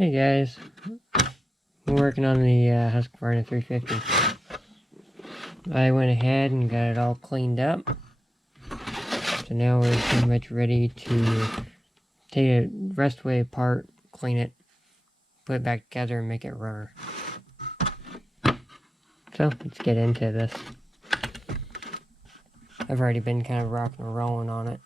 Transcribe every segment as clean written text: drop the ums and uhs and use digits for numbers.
Hey guys, we're working on the Husqvarna 350. I went ahead and got it all cleaned up. So now we're pretty much ready to take it rest way apart, clean it, put it back together and make it runner. So let's get into this. I've already been kind of rocking and rolling on it.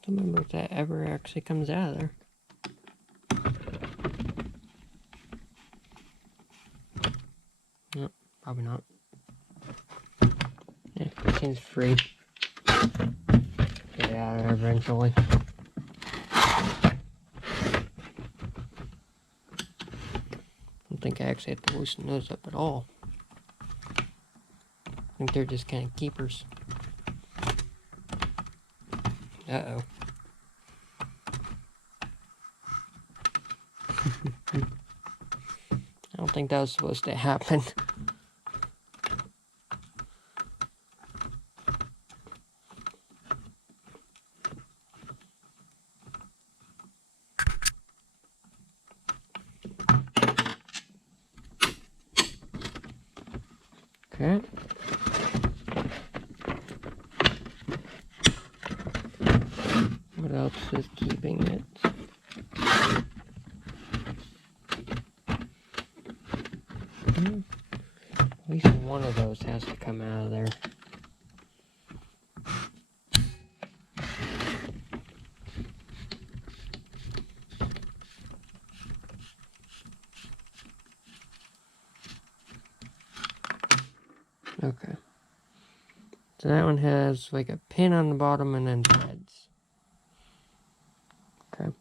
I don't remember if that ever actually comes out of there. No, probably not. Yeah, it seems free. Get it out of there eventually. I don't think I actually have to loosen those up at all. I think they're just kind of keepers. Uh-oh. I don't think that was supposed to happen. Okay. What else is keeping it? At least one of those has to come out of there. Okay. So that one has like a pin on the bottom and then threads. Okay.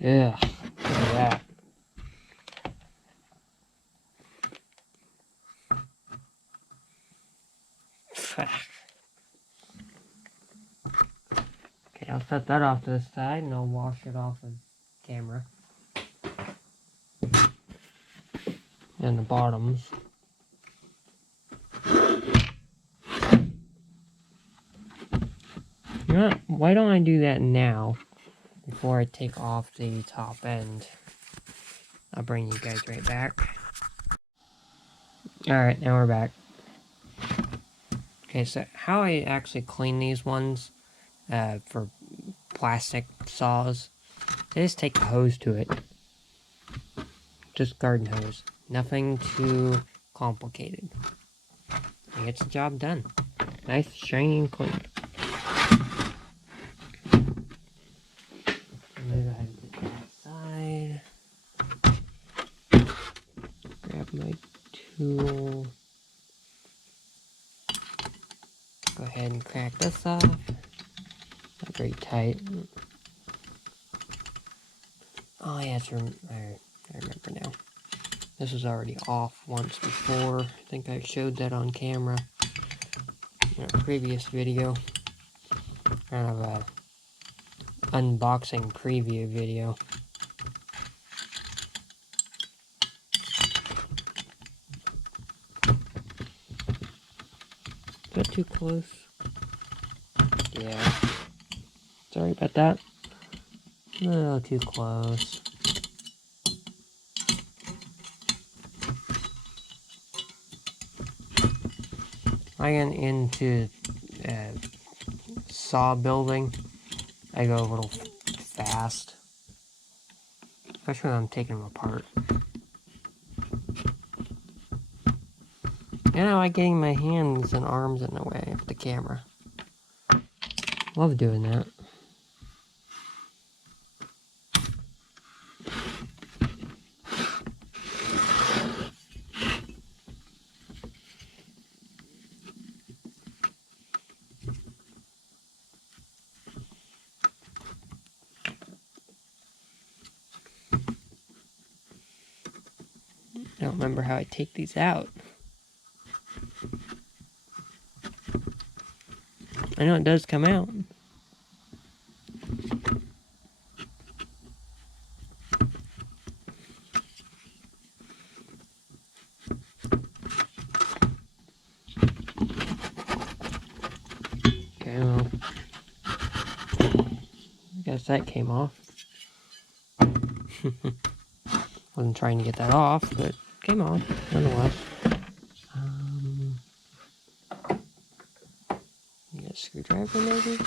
Yeah, look at that. Okay, I'll set that off to the side and I'll wash it off with camera. And the bottoms. You know what? Why don't I do that now before I take off the top end? I'll bring you guys right back. Alright, now we're back. Okay, so how I actually clean these ones for plastic saws, I just take the hose to it. Just garden hose. Nothing too complicated. It gets the job done. Nice, shiny, and clean. Move ahead and put that aside. Grab my tool. Go ahead and crack this off. Not very tight. Oh yeah, I remember now. This was already off once before. I think I showed that on camera in a previous video. Kind of a unboxing preview video. Is that too close? Yeah. Sorry about that. A little too close. I get into saw building. I go a little fast. Especially when I'm taking them apart. You know, I like getting my hands and arms in the way of the camera. Love doing that. I don't remember how I take these out. I know it does come out. Okay, well, I guess that came off. Wasn't trying to get that off, but it came off nonetheless. Get a screwdriver maybe?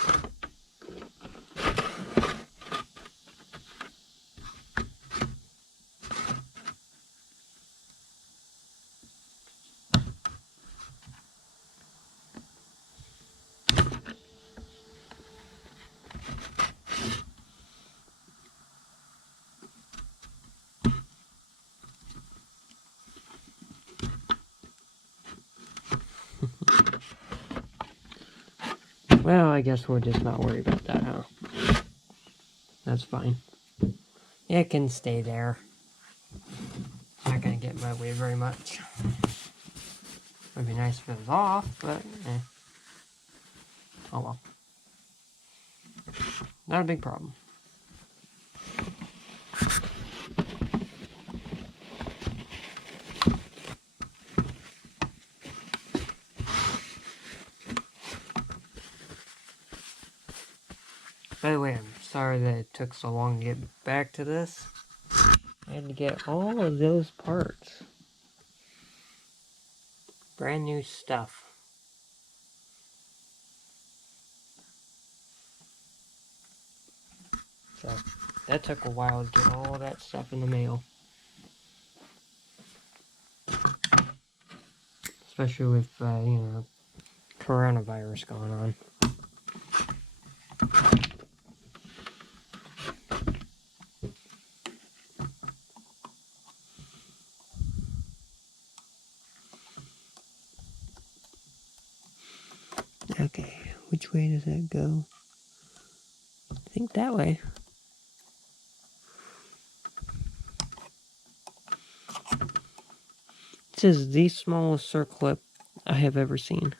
Well, I guess we'll just not worry about that, huh? That's fine. It can stay there. Not gonna get in my way very much. Would be nice if it was off, but oh well. Not a big problem. By the way, I'm sorry that it took so long to get back to this. I had to get all of those parts. Brand new stuff. So, that took a while to get all that stuff in the mail. Especially with, coronavirus going on. Okay, which way does that go? I think that way. This is the smallest circlip I have ever seen.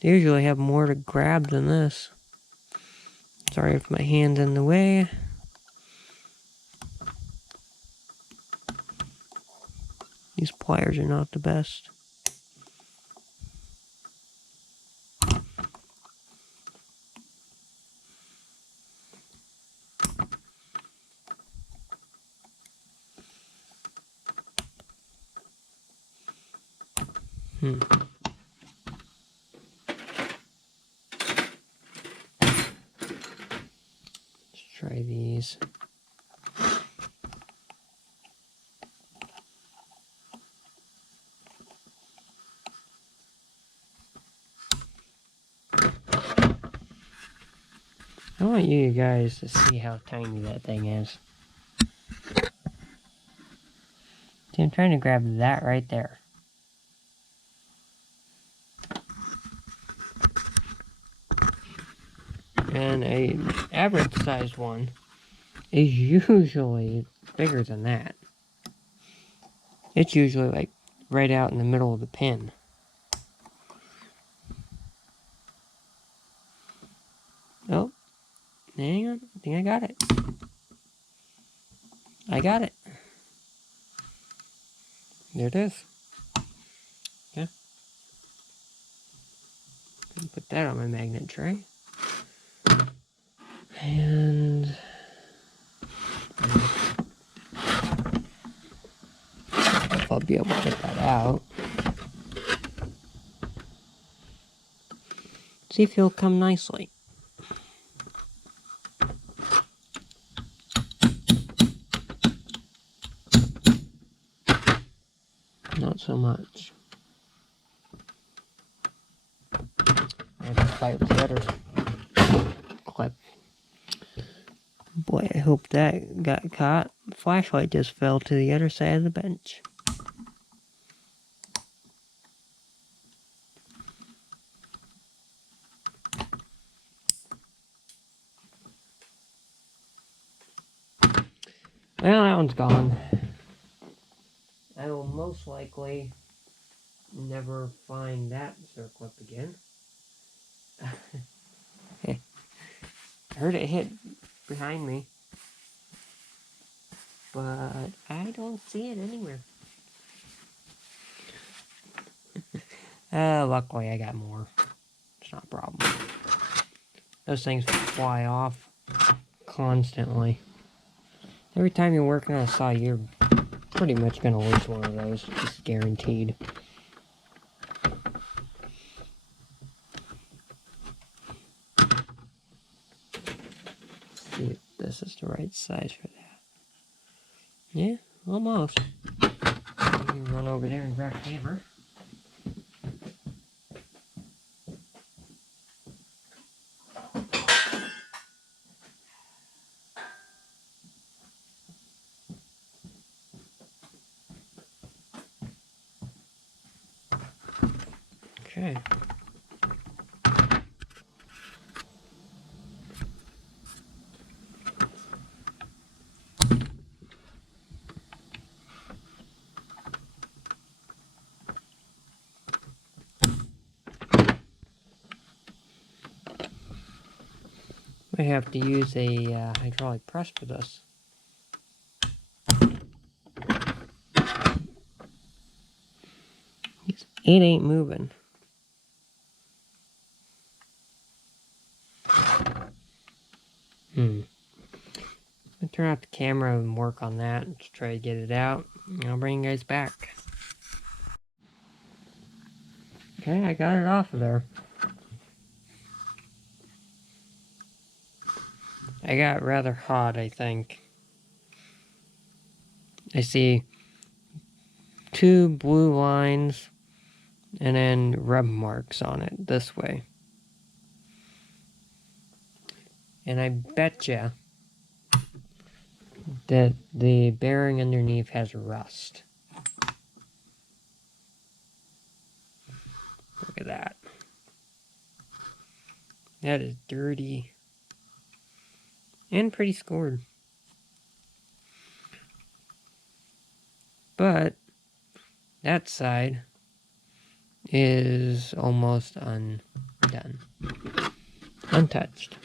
They usually have more to grab than this. Sorry if my hand's in the way. These pliers are not the best. Let's try these. I want you guys to see how tiny that thing is. See, I'm trying to grab that right there. And an average sized one is usually bigger than that. It's usually like right out in the middle of the pin. Oh, hang on. I think I got it. I got it. There it is. Okay. Put that on my magnet tray. And if I'll be able to get that out. See if he'll come nicely. Not so much. I have to fight with the other clip. Boy, I hope that got caught. The flashlight just fell to the other side of the bench. Well, that one's gone. I will most likely never find that circlip again. I heard it hit behind me, but I don't see it anywhere. Luckily I got more. It's not a problem. Those things fly off constantly. Every time you're working on a saw, you're pretty much going to lose one of those. Just guaranteed. See if this is the right size for that. Yeah, almost. Let me run over there and grab a hammer. Okay. I have to use a hydraulic press for this. It ain't moving. I'll turn off the camera and work on that and try to get it out. And I'll bring you guys back. Okay, I got it off of there. I got rather hot, I think. I see 2 blue lines and then rub marks on it this way. And I betcha that the bearing underneath has rust. Look at that. That is dirty and pretty scored. But that side is almost undone. Untouched.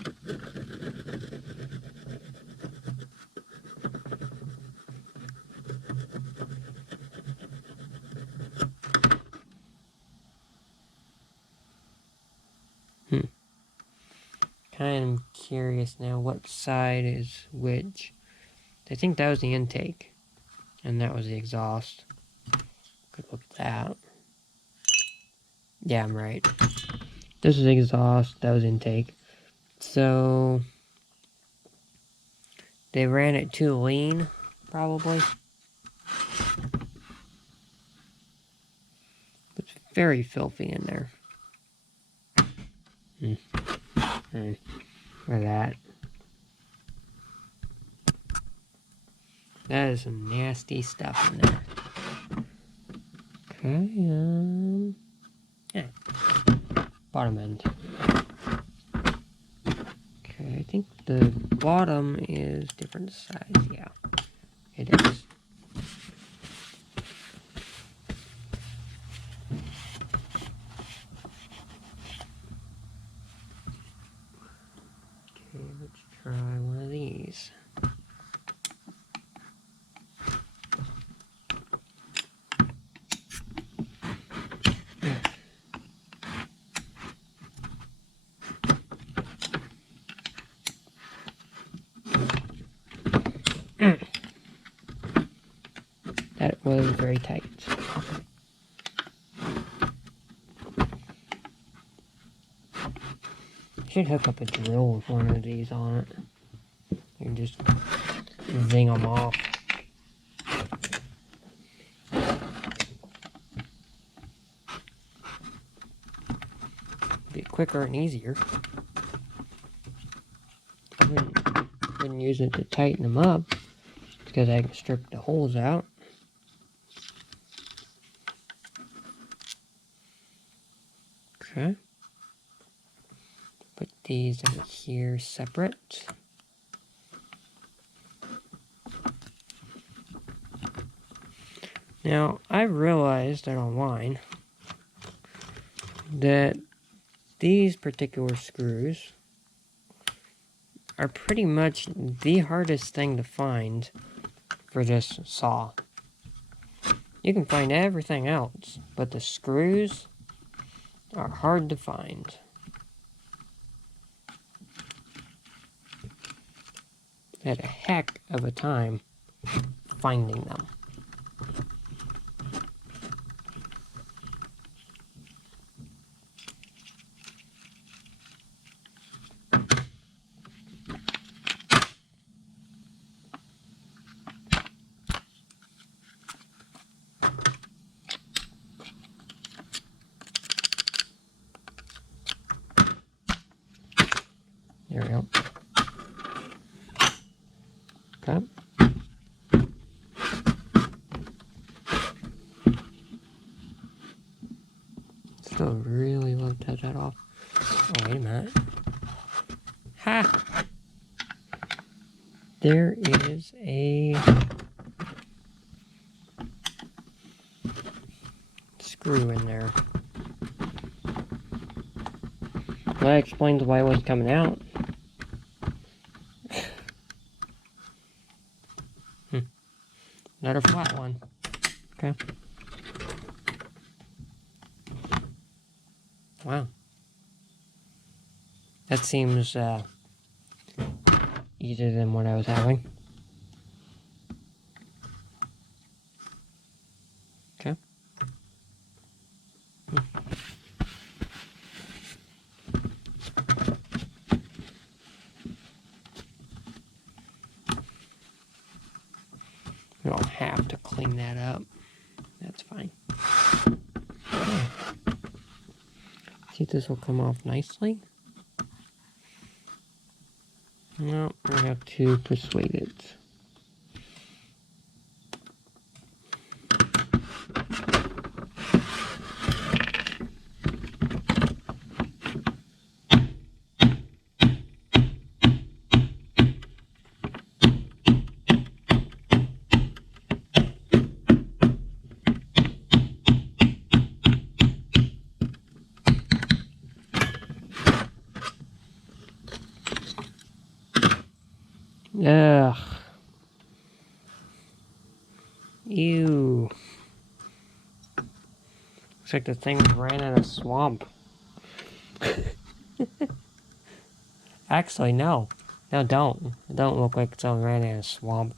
Kind of curious now what side is which. I think that was the intake. And that was the exhaust. Good look at that. Yeah, I'm right. This is exhaust, that was intake. So they ran it too lean, probably. It's very filthy in there. Look at that. That is some nasty stuff in there. Okay, yeah. Bottom end. Okay, I think the bottom is different size. Yeah, it is. Okay, let's try one of these. That was very tight. Should hook up a drill with one of these on it. And just zing them off. Be quicker and easier. I wouldn't use it to tighten them up because I can strip the holes out. Okay. Put these over here separate. Now, I realized that online that these particular screws are pretty much the hardest thing to find for this saw. You can find everything else, but the screws are hard to find. I had a heck of a time finding them. There we go. Okay. Still really love to touch that off. Oh, wait a minute. Ha! There is a screw in there. Well, that explains why it wasn't coming out. Another flat one. Okay. Wow. That seems easier than what I was having. Okay. You don't have to clean that up. That's fine. Okay. See if this will come off nicely. No, I have to persuade it. Ugh. Ew. Looks like the thing ran in a swamp. Actually, no. No, don't. It don't look like someone ran in a swamp.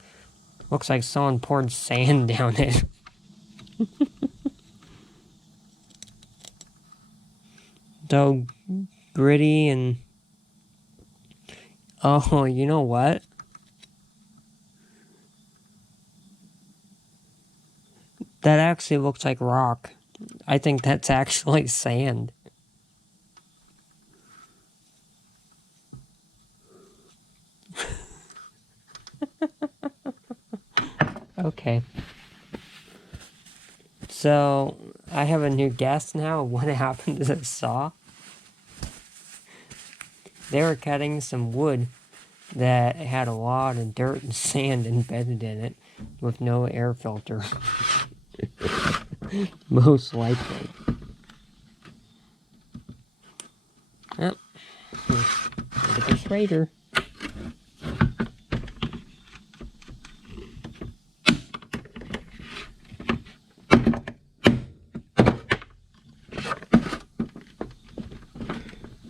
Looks like someone poured sand down it. So gritty and... Oh, you know what? That actually looks like rock. I think that's actually sand. Okay. So, I have a new guess now of what happened to the saw. They were cutting some wood that had a lot of dirt and sand embedded in it with no air filter. Most likely. Yep. Look at this raider.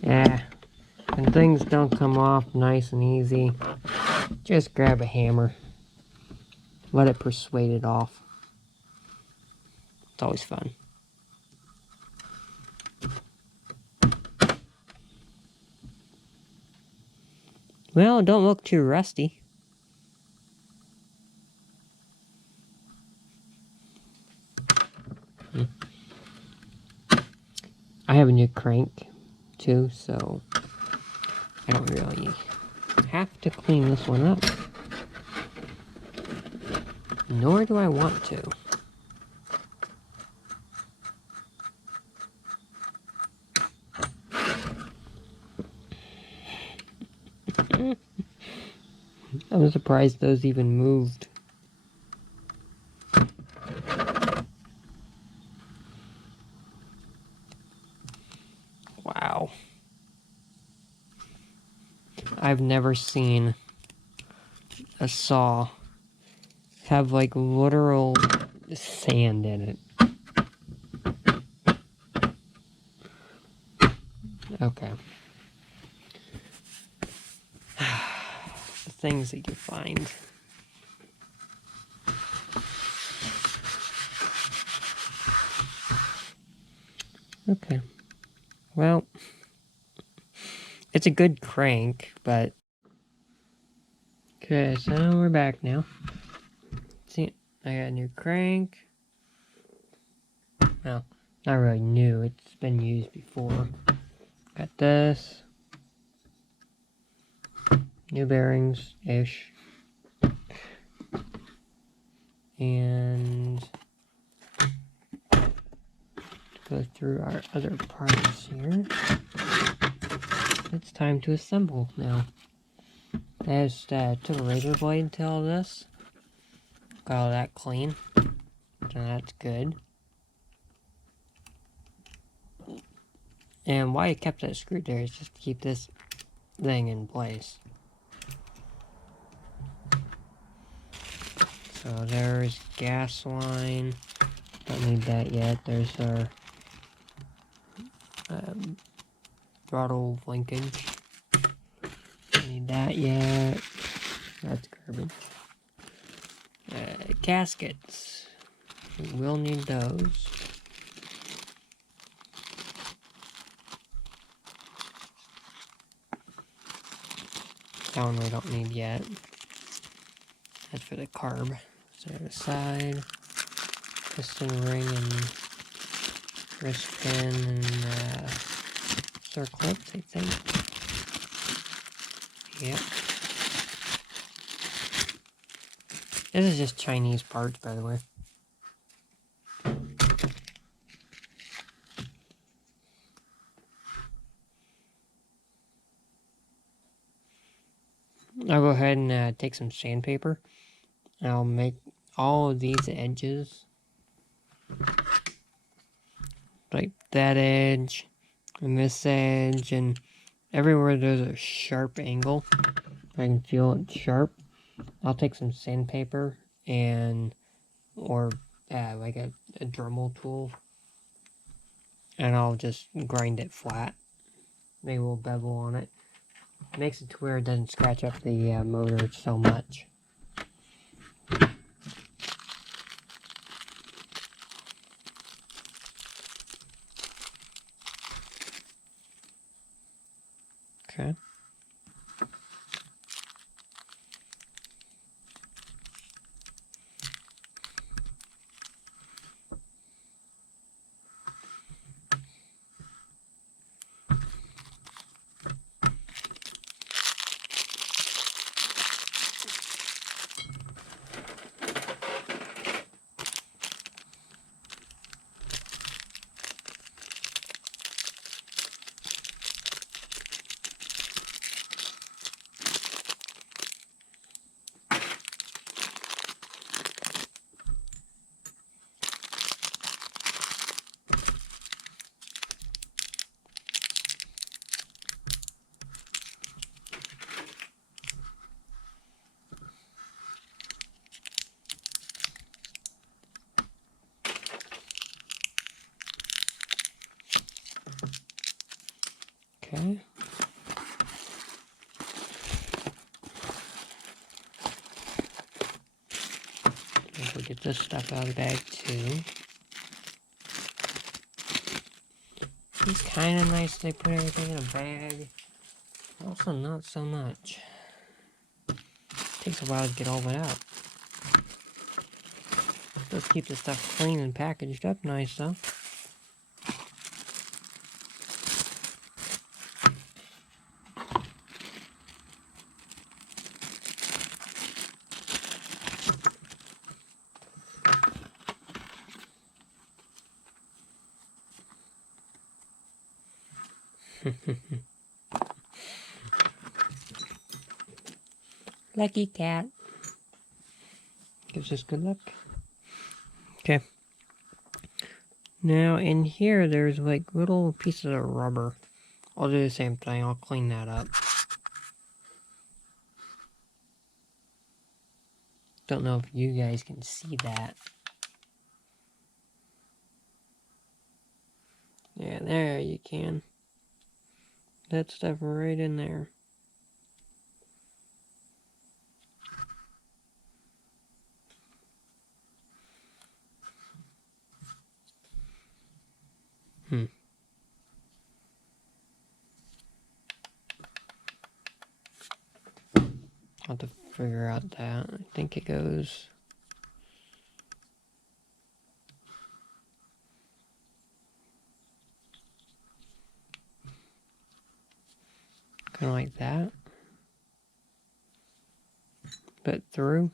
Yeah. When things don't come off nice and easy, just grab a hammer. Let it persuade it off. It's always fun. Well, don't look too rusty. I have a new crank, too, so I don't really have to clean this one up. Nor do I want to. I'm surprised those even moved. I've never seen a saw have like literal sand in it. Okay. The things that you find. Okay. Well, it's a good crank, but... Okay, so we're back now. See, I got a new crank. Well, not really new, it's been used before. Got this. New bearings-ish. And... to go through our other parts here. It's time to assemble now. I just took a razor blade to all this. Got all that clean. So that's good. And why I kept that screw there is just to keep this thing in place. So there's gas line. Don't need that yet. There's our throttle linkage. Don't need that yet. That's garbage. Gaskets. We will need those. That one we don't need yet. That's for the carb. Set it aside. Piston ring and wrist pin and circlets, I think. Yep. This is just Chinese parts, by the way. I'll go ahead and take some sandpaper. I'll make all of these edges. Like that edge, and this edge, and everywhere there's a sharp angle. I can feel it sharp. I'll take some sandpaper and, or like a Dremel tool, and I'll just grind it flat. Make a little bevel on it. Makes it to where it doesn't scratch up the motor so much. Okay. Okay. We'll get this stuff out of the bag too. It's kind of nice they put everything in a bag. Also not so much. Takes a while to get all of it out. Does keep the stuff clean and packaged up nice though. Lucky cat. Gives us good luck. Okay. Now in here there's like little pieces of rubber. I'll do the same thing. I'll clean that up. don't know if you guys can see that. Yeah, there you can. That stuff right in there. I'll have to figure out that. I think it goes... kind of like that. But through.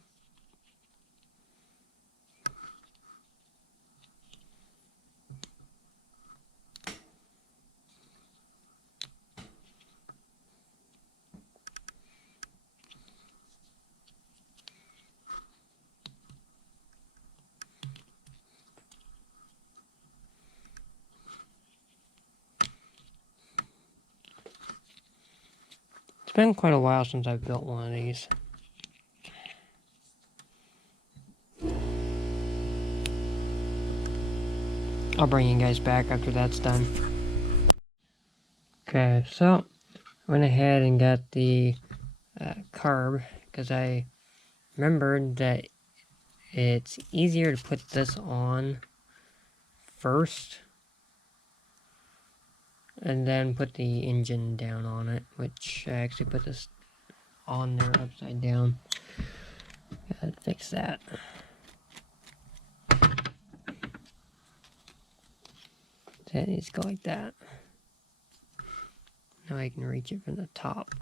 It's been quite a while since I've built one of these. I'll bring you guys back after that's done. Okay, so I went ahead and got the carb because I remembered that it's easier to put this on first and then put the engine down on it, which I actually put this on there upside down. Gotta fix that. That needs to go like that. Now I can reach it from the top.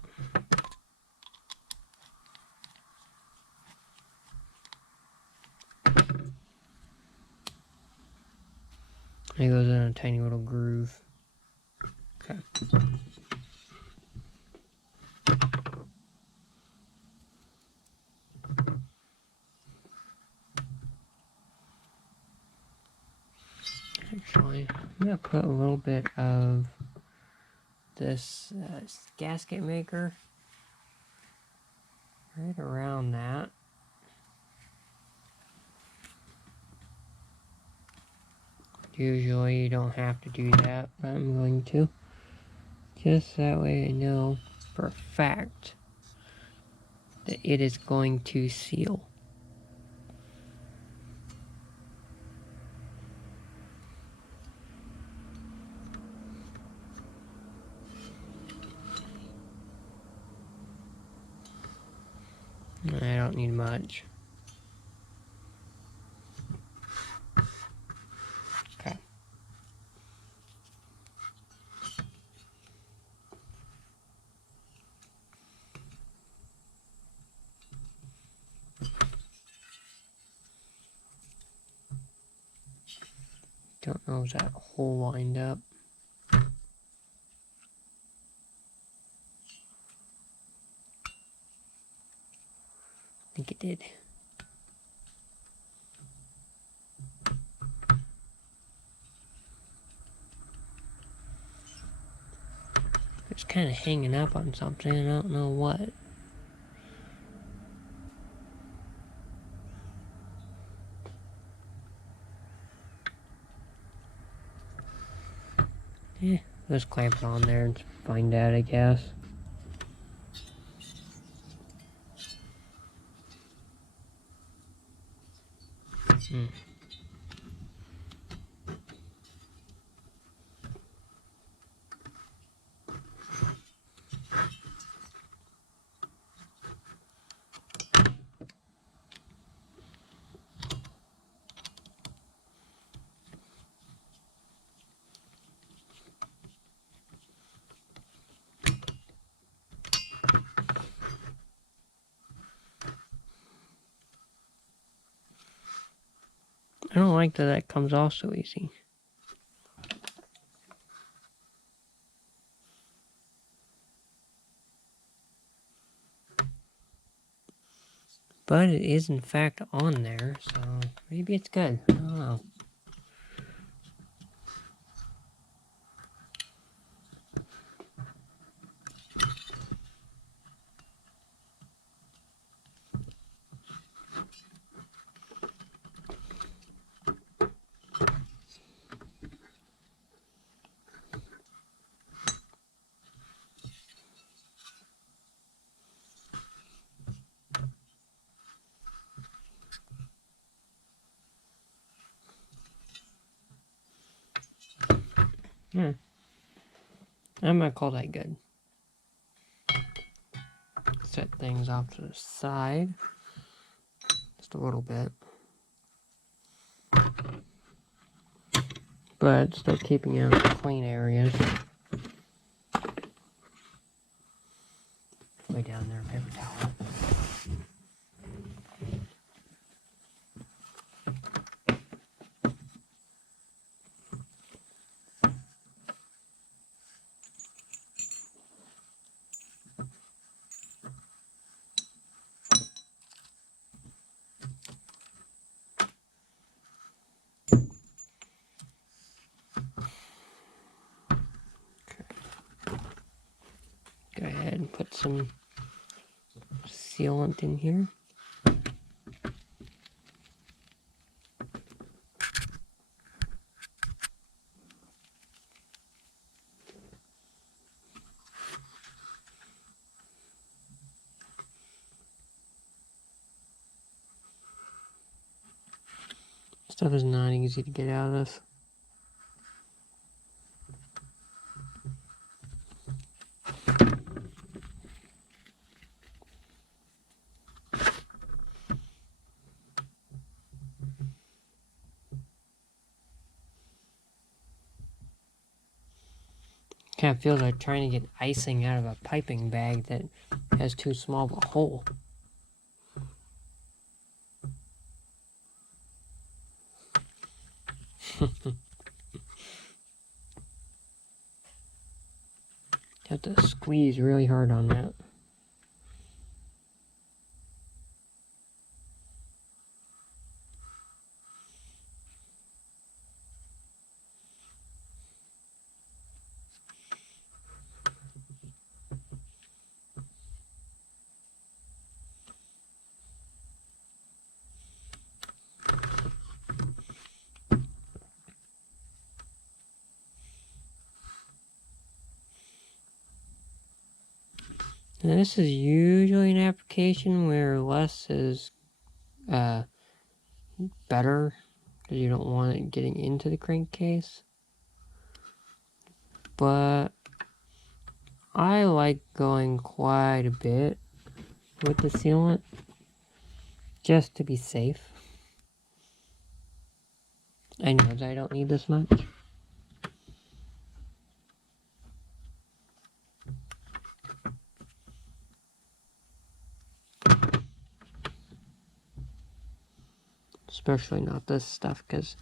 It goes in a tiny little groove. Okay. Actually, I'm gonna put a little bit of this gasket maker right around that. Usually you don't have to do that, but I'm going to. Just that way I know for a fact that it is going to seal. I don't need much. Okay. Don't know if that hole lined up. I think it did. It's kind of hanging up on something, I don't know what. Yeah, let's clamp it on there and find out, I guess. I don't like that that comes off so easy. But it is in fact on there, so maybe it's good. I don't know. Yeah. I'm gonna call that good. Set things off to the side. Just a little bit. But still keeping out the clean areas. Way down there, paper towel. Go ahead and put some sealant in here. Stuff is not easy to get out of this. Kind of feels like trying to get icing out of a piping bag that has too small of a hole. Have to squeeze really hard on that. Now this is usually an application where less is better, because you don't want it getting into the crankcase. But I like going quite a bit with the sealant, just to be safe. I know that I don't need this much. Especially not this stuff, because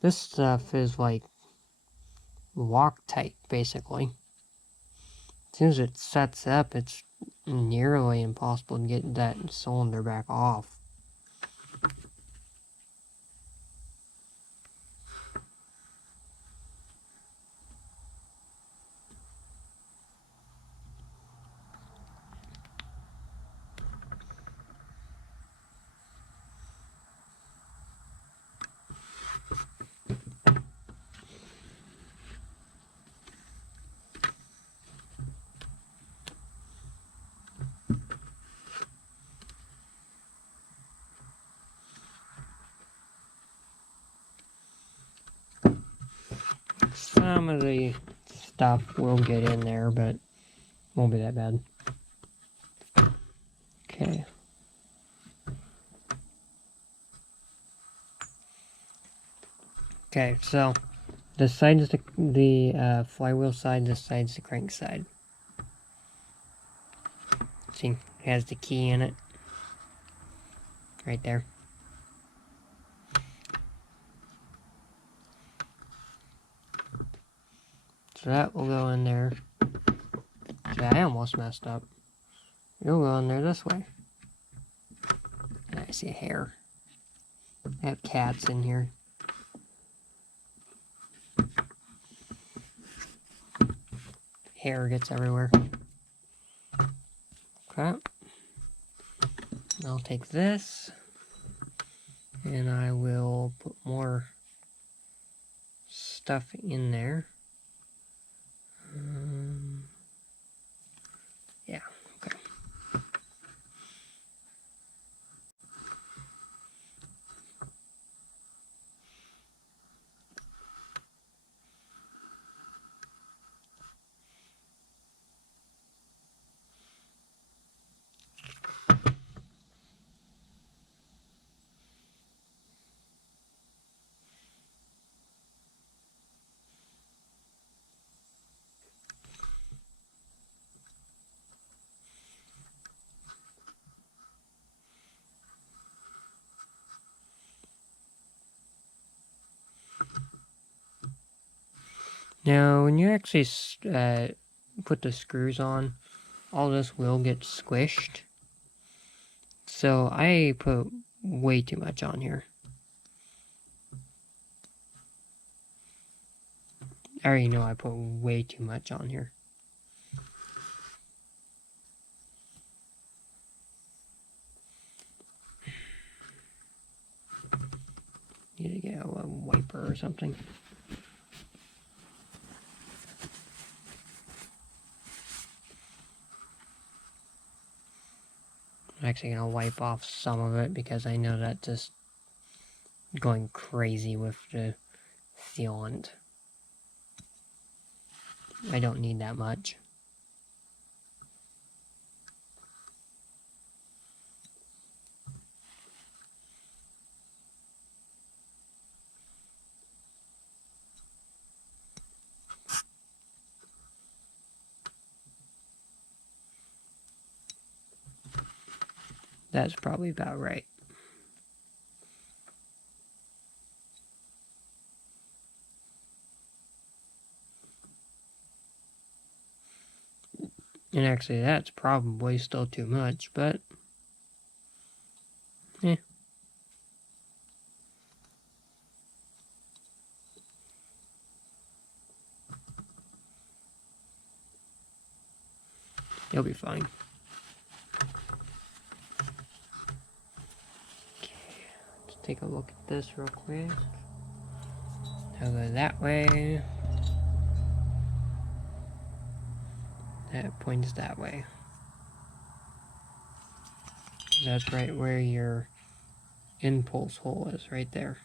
this stuff is like Loctite, basically. As soon as it sets up, it's nearly impossible to get that cylinder back off. Some of the stuff will get in there, but won't be that bad. Okay. Okay, so this side is the flywheel side, this side's the crank side. See, it has the key in it. Right there. So that will go in there. See, I almost messed up. It'll go in there this way. And I see a hair. I have cats in here. Hair gets everywhere. Okay. I'll take this. And I will put more stuff in there. Yeah, okay. Now, when you actually put the screws on, all this will get squished. So I put way too much on here. I already know I put way too much on here. Need to get a wiper or something. I'm actually going to wipe off some of it because I know that's just going crazy with the sealant. I don't need that much. That's probably about right. And actually, that's probably still too much, but eh. You'll be fine. Okay, let's take a look at this real quick. I'll go that way. That points that way. That's right where your impulse hole is, right there.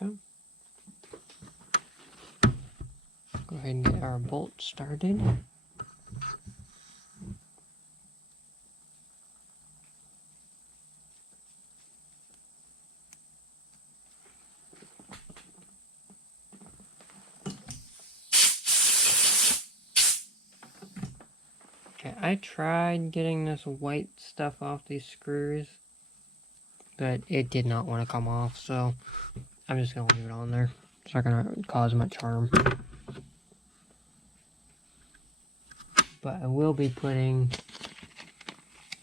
Okay. Go ahead and get our bolt started. Okay, I tried getting this white stuff off these screws, but it did not want to come off, so I'm just going to leave it on there. It's not going to cause much harm. But I will be putting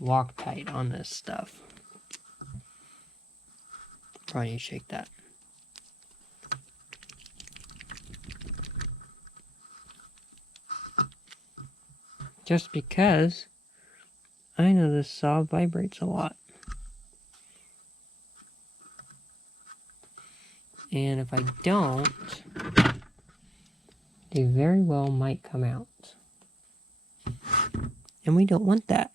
Loctite on this stuff. Probably need to shake that. Just because I know this saw vibrates a lot. And if I don't, they very well might come out. And we don't want that.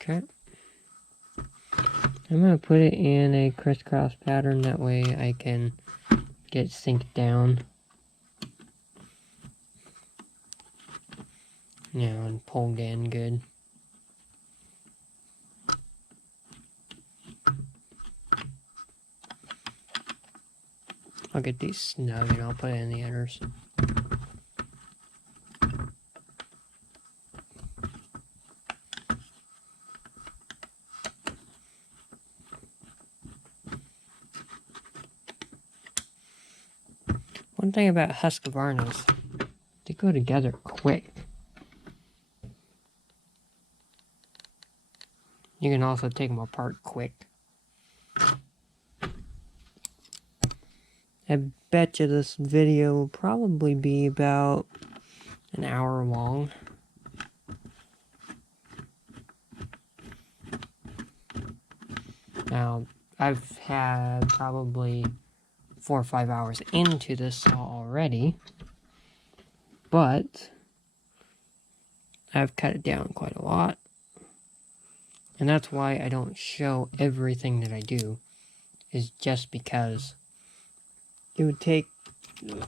Okay. I'm going to put it in a crisscross pattern, that way I can get synced down. Yeah, and pulled in good. I'll get these snug and I'll put it in the others. One thing about Husqvarnas, they go together quick. You can also take them apart quick. I bet you this video will probably be about an hour long. Now, I've had probably 4 or 5 hours into this saw already, but I've cut it down quite a lot. And that's why I don't show everything that I do, is just because it would take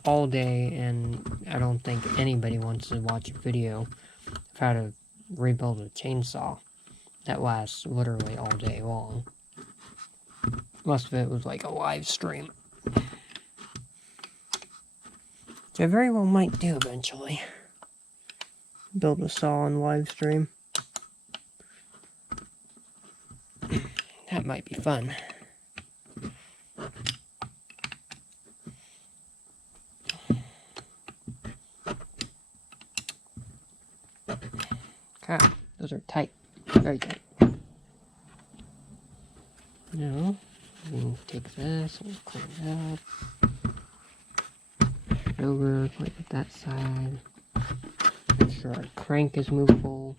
all day, and I don't think anybody wants to watch a video of how to rebuild a chainsaw that lasts literally all day long. Most of it was like a live stream. Which I very well might do eventually. Build a saw on live stream. That might be fun. Okay, those are tight. Very tight. Now, we can take this and clean it up. Over, clean up that side. Make sure our crank is movable.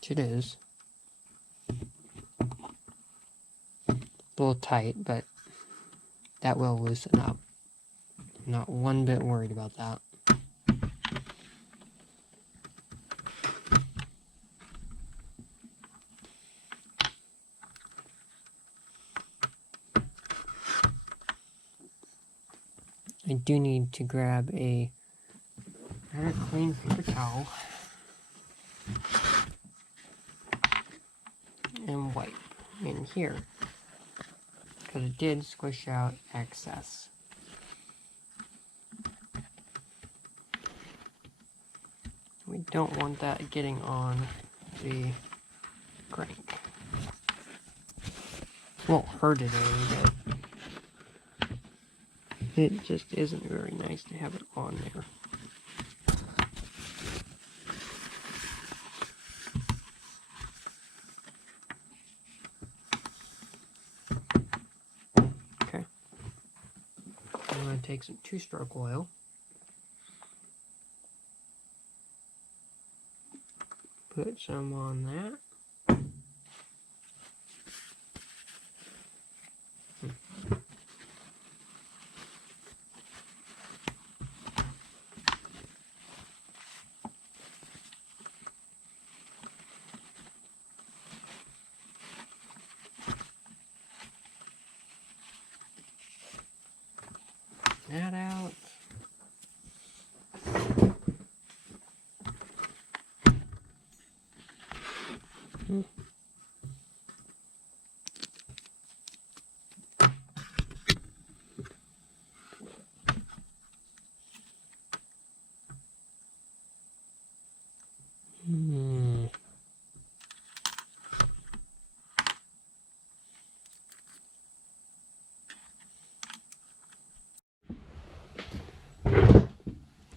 Which it is. A little tight, but that will loosen up. I'm not one bit worried about that. I do need to grab a very clean paper towel and wipe in here, because it did squish out excess. We don't want that getting on the crank. Won't hurt it any, but it just isn't very nice to have it on there. Okay. I'm going to take some 2-stroke oil. Put some on that. That out.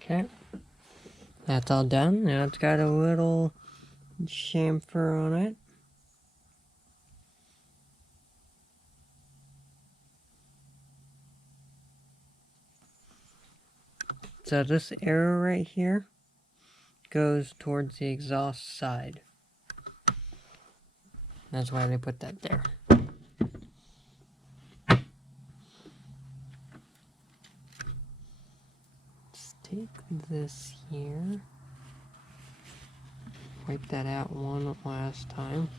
Okay, that's all done. Now it's got a little chamfer on it. So this arrow right here goes towards the exhaust side. That's why they put that there. Let's take this here. Wipe that out one last time.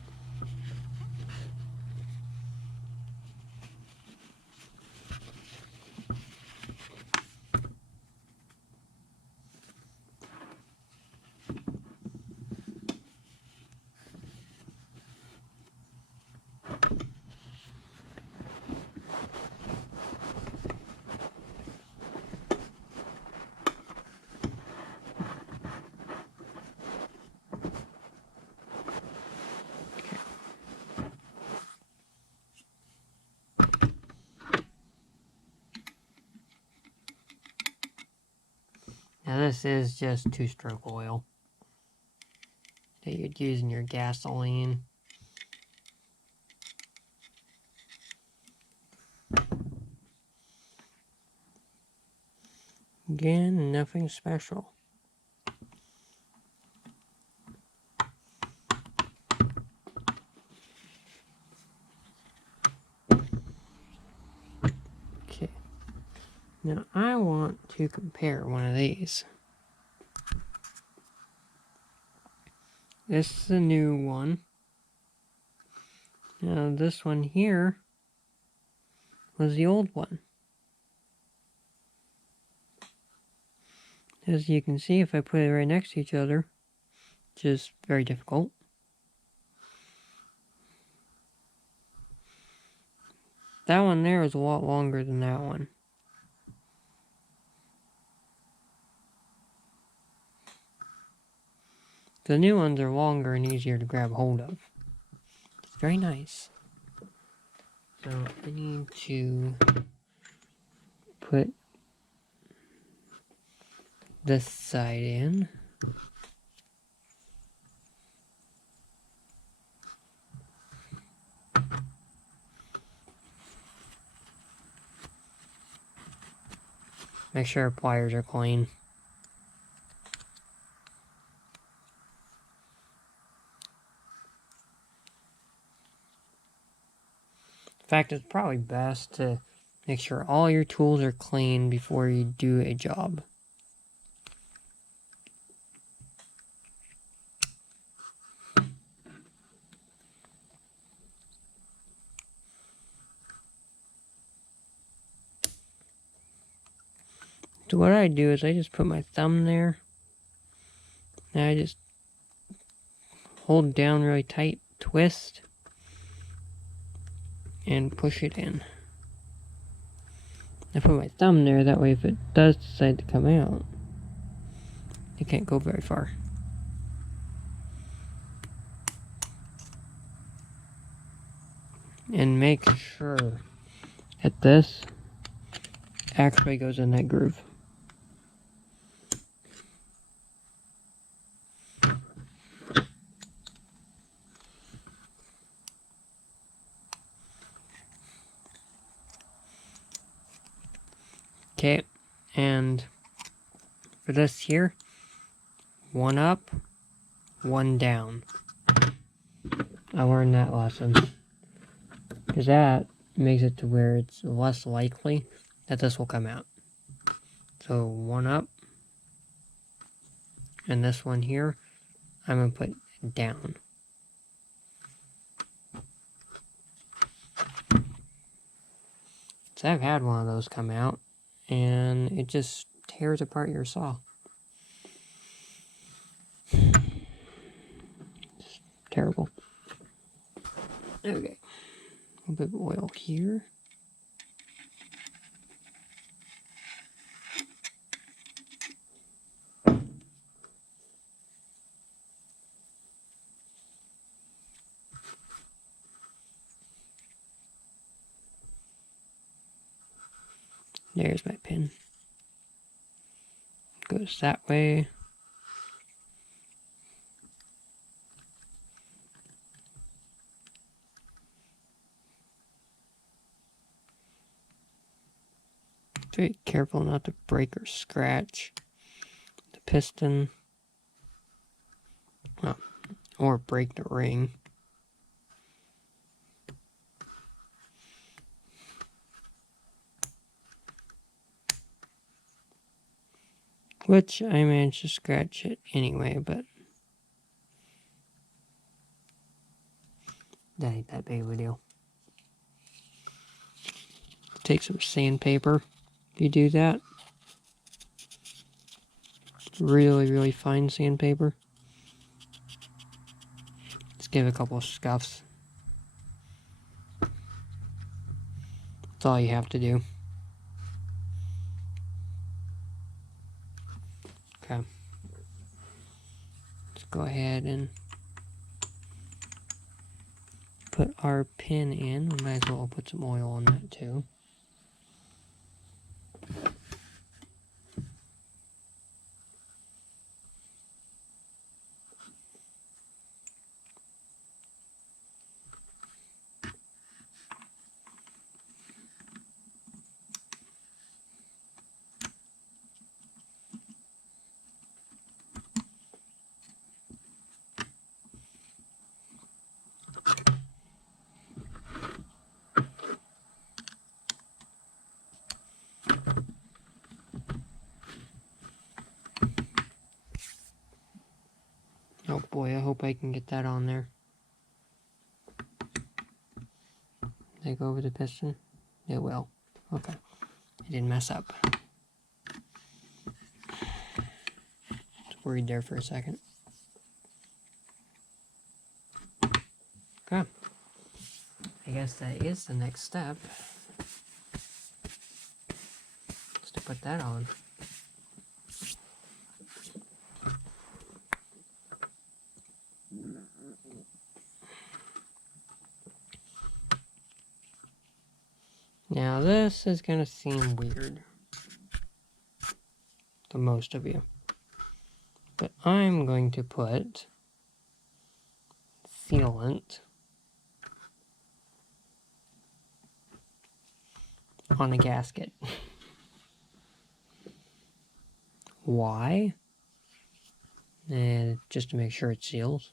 Now this is just 2-stroke oil that you'd use in your gasoline. Again, nothing special. Okay. to compare one of these. This is a new one. Now this one here was the old one. As you can see, if I put it right next to each other, which is very difficult, that one there is a lot longer than that one. The new ones are longer and easier to grab hold of. Very nice. So I need to put this side in. Make sure our pliers are clean. In fact, it's probably best to make sure all your tools are clean before you do a job. So what I do is I just put my thumb there, and I just hold down really tight, twist, and push it in. I put my thumb there, that way if it does decide to come out, it can't go very far. And make sure that this actually goes in that groove. Okay, and for this here, one up, one down. I learned that lesson. Because that makes it to where it's less likely that this will come out. So one up, and this one here, I'm going to put down. So I've had one of those come out, and it just tears apart your saw. It's terrible. Okay, a bit of oil here. There's my pin. Goes that way. Very careful not to break or scratch the piston. Oh, or break the ring. Which I managed to scratch it anyway, but that ain't that big of a deal. Take some sandpaper if you do that. Really, really fine sandpaper. Just give it a couple of scuffs. That's all you have to do. Okay. Let's go ahead and put our pin in. We might as well put some oil on that too. Oh boy, I hope I can get that on there. Did I go over the piston? It will. Okay. I didn't mess up. Just worried there for a second. Okay. I guess that is the next step. Just to put that on. Now this is going to seem weird to most of you, but I'm going to put sealant on the gasket. Why? And just to make sure it seals.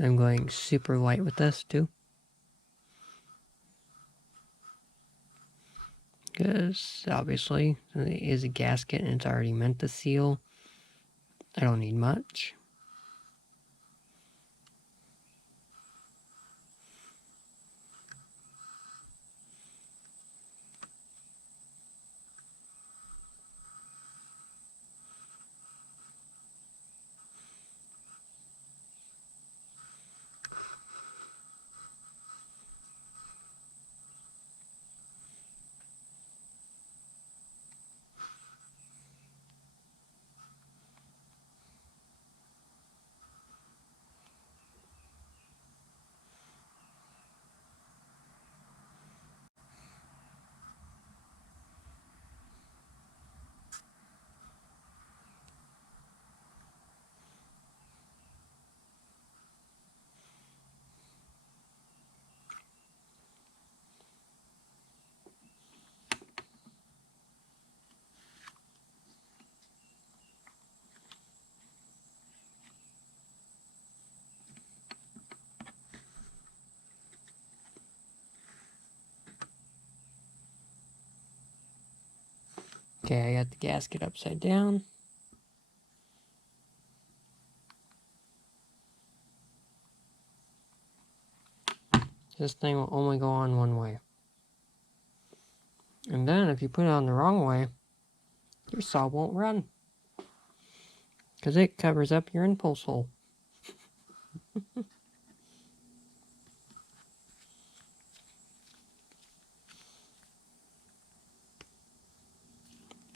I'm going super light with this too, because obviously it is a gasket and it's already meant to seal. I don't need much. Okay, I got the gasket upside down. This thing will only go on one way. And then if you put it on the wrong way, your saw won't run, because it covers up your impulse hole.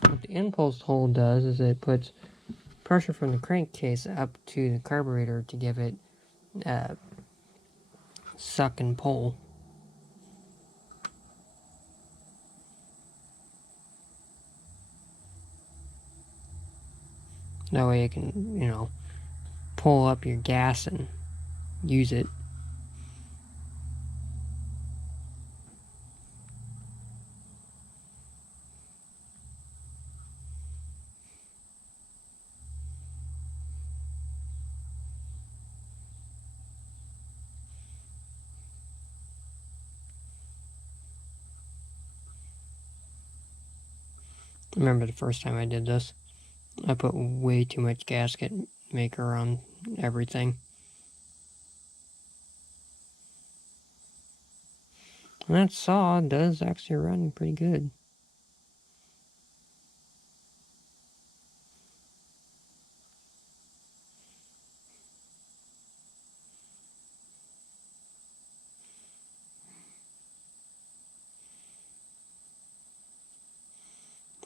What the impulse hole does is it puts pressure from the crankcase up to the carburetor to give it suck and pull. That way it can, you know, pull up your gas and use it. I remember the first time I did this, I put way too much gasket maker on everything. And that saw does actually run pretty good.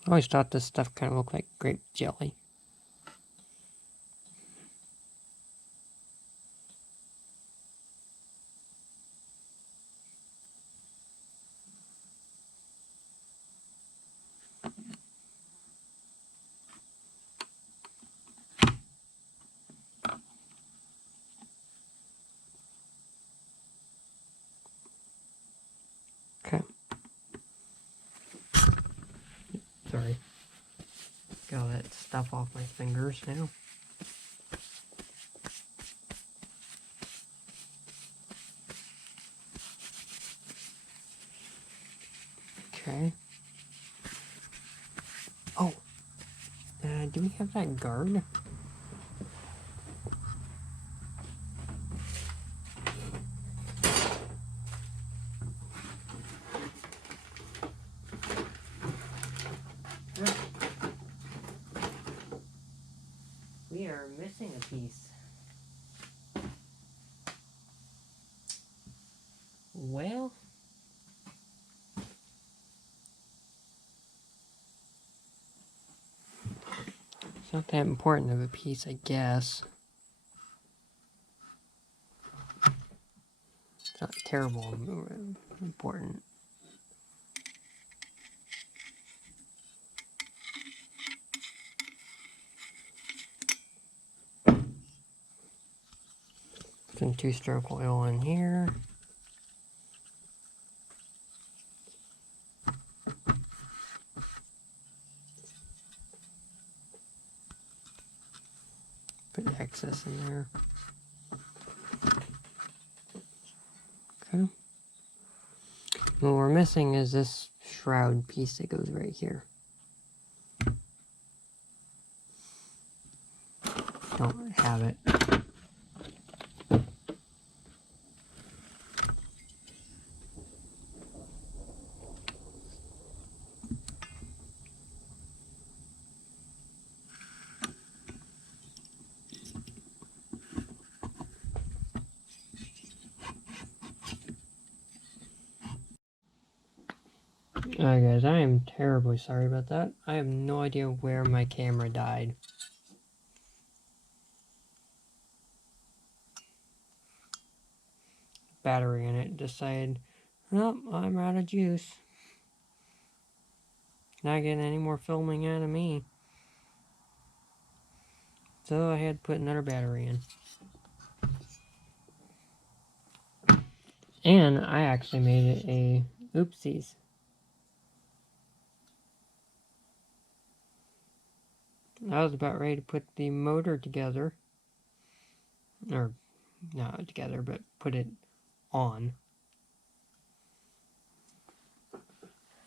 I always thought this stuff kind of looked like grape jelly. Okay. Sorry. Got all that stuff off my fingers now. Okay. Oh, do we have that guard? We are missing a piece. Well, it's not that important of a piece, I guess. It's not terrible important. Some 2-stroke oil in here. Put excess in there. Okay. What we're missing is this shroud piece that goes right here. Don't have it. Alright guys, I am terribly sorry about that. I have no idea where my camera died. Battery in it decided, oh, I'm out of juice. Not getting any more filming out of me. So I had to put another battery in. And I actually made it a oopsies. I was about ready to put the motor together. Or, not together, but put it on.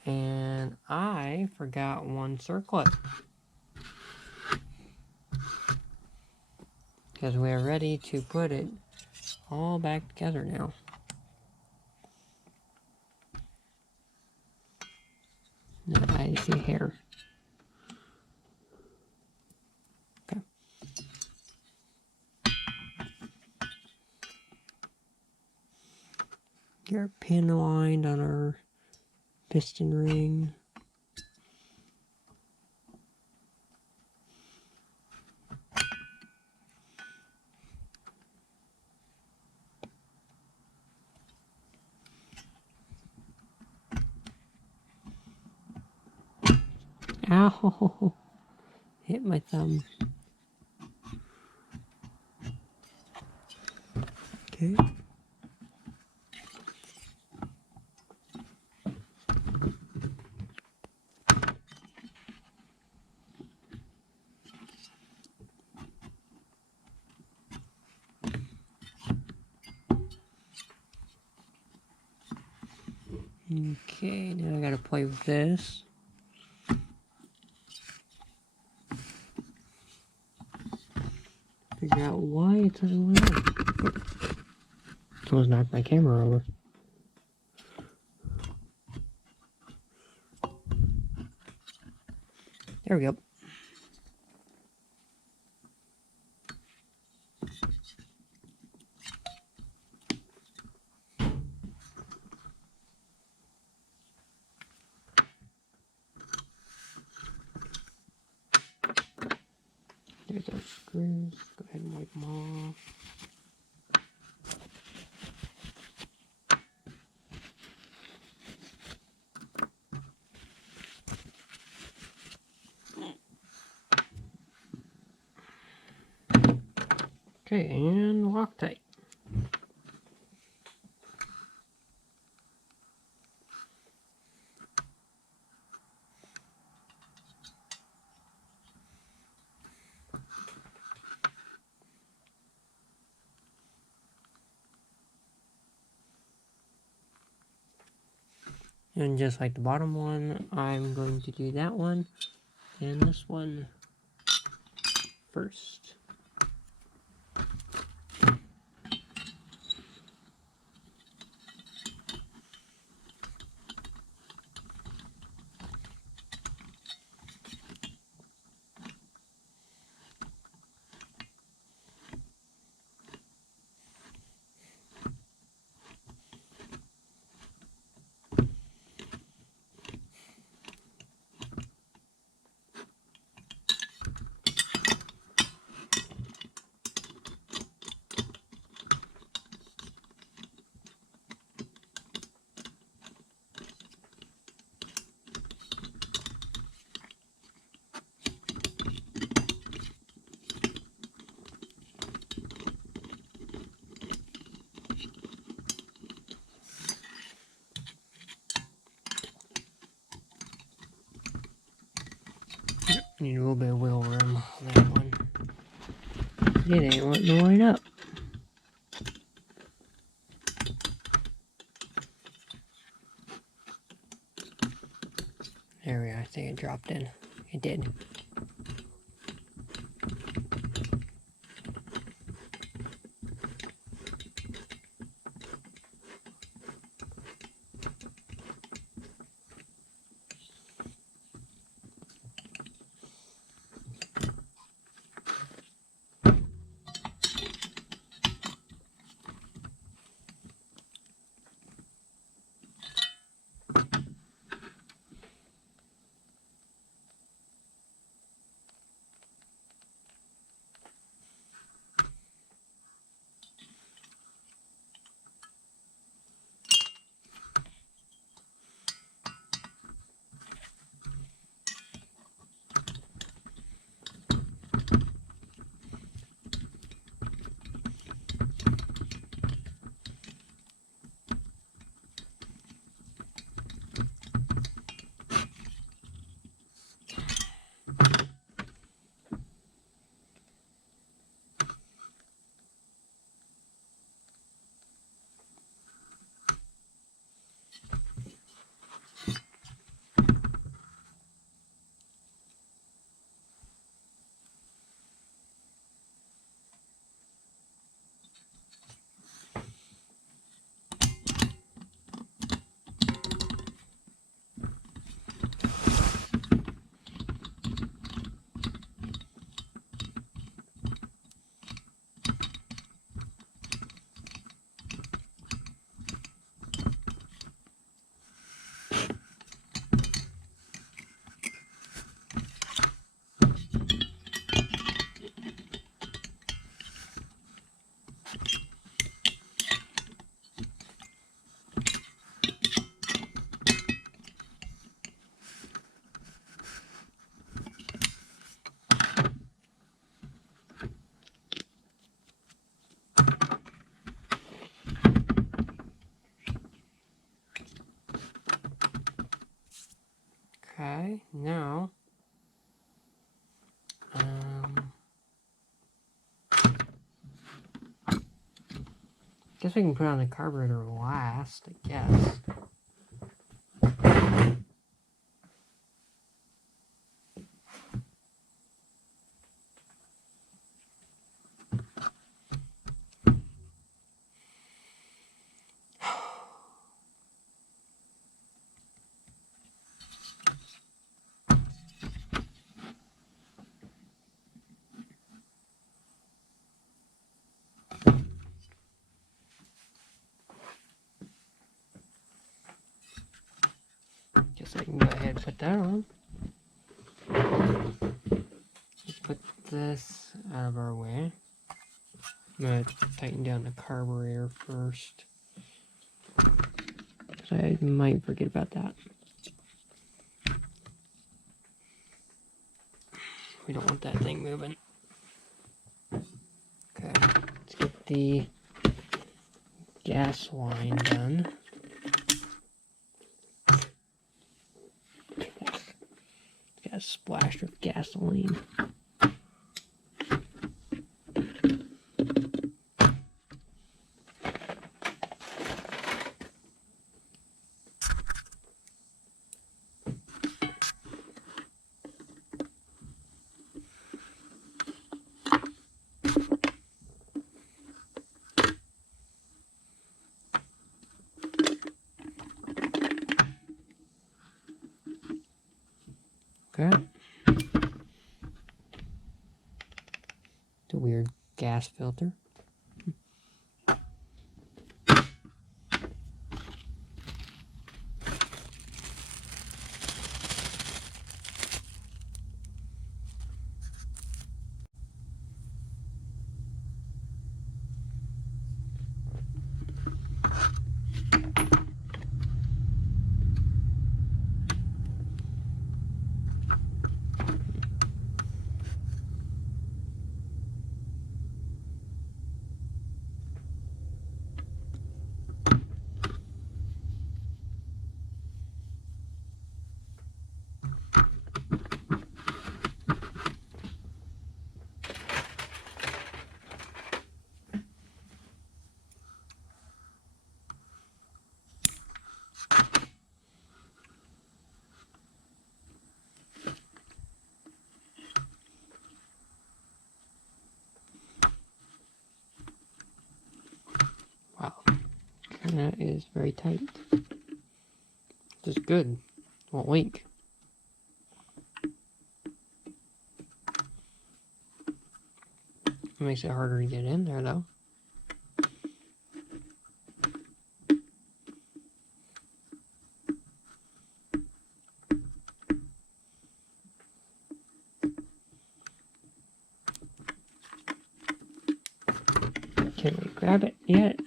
And I forgot one circlet. Because we are ready to put it all back together now. No, I see hair. Okay. Get our pin aligned on our piston ring. Ow! Hit my thumb. Okay. Okay, now I gotta play with this. Figure out why it's unlocked. Someone's knocked my camera over. There we go. There's our screws. Go ahead and wipe them off. Okay, and Loctite. And just like the bottom one, I'm going to do that one and this one first. Need a little bit of wiggle room on that one. It ain't wanting to line up. There we are. I think it dropped in. It did. Okay, now guess we can put on the carburetor last, I guess. Guess I can go ahead and put that on. Let's put this out of our way. I'm going to tighten down the carburetor first, because I might forget about that. We don't want that thing moving. Okay, let's get the gas line done. Got splashed with gasoline. Okay. It's a weird gas filter. Wow, that is very tight. This is good. Won't leak. It makes it harder to get in there though. Can we grab it yet?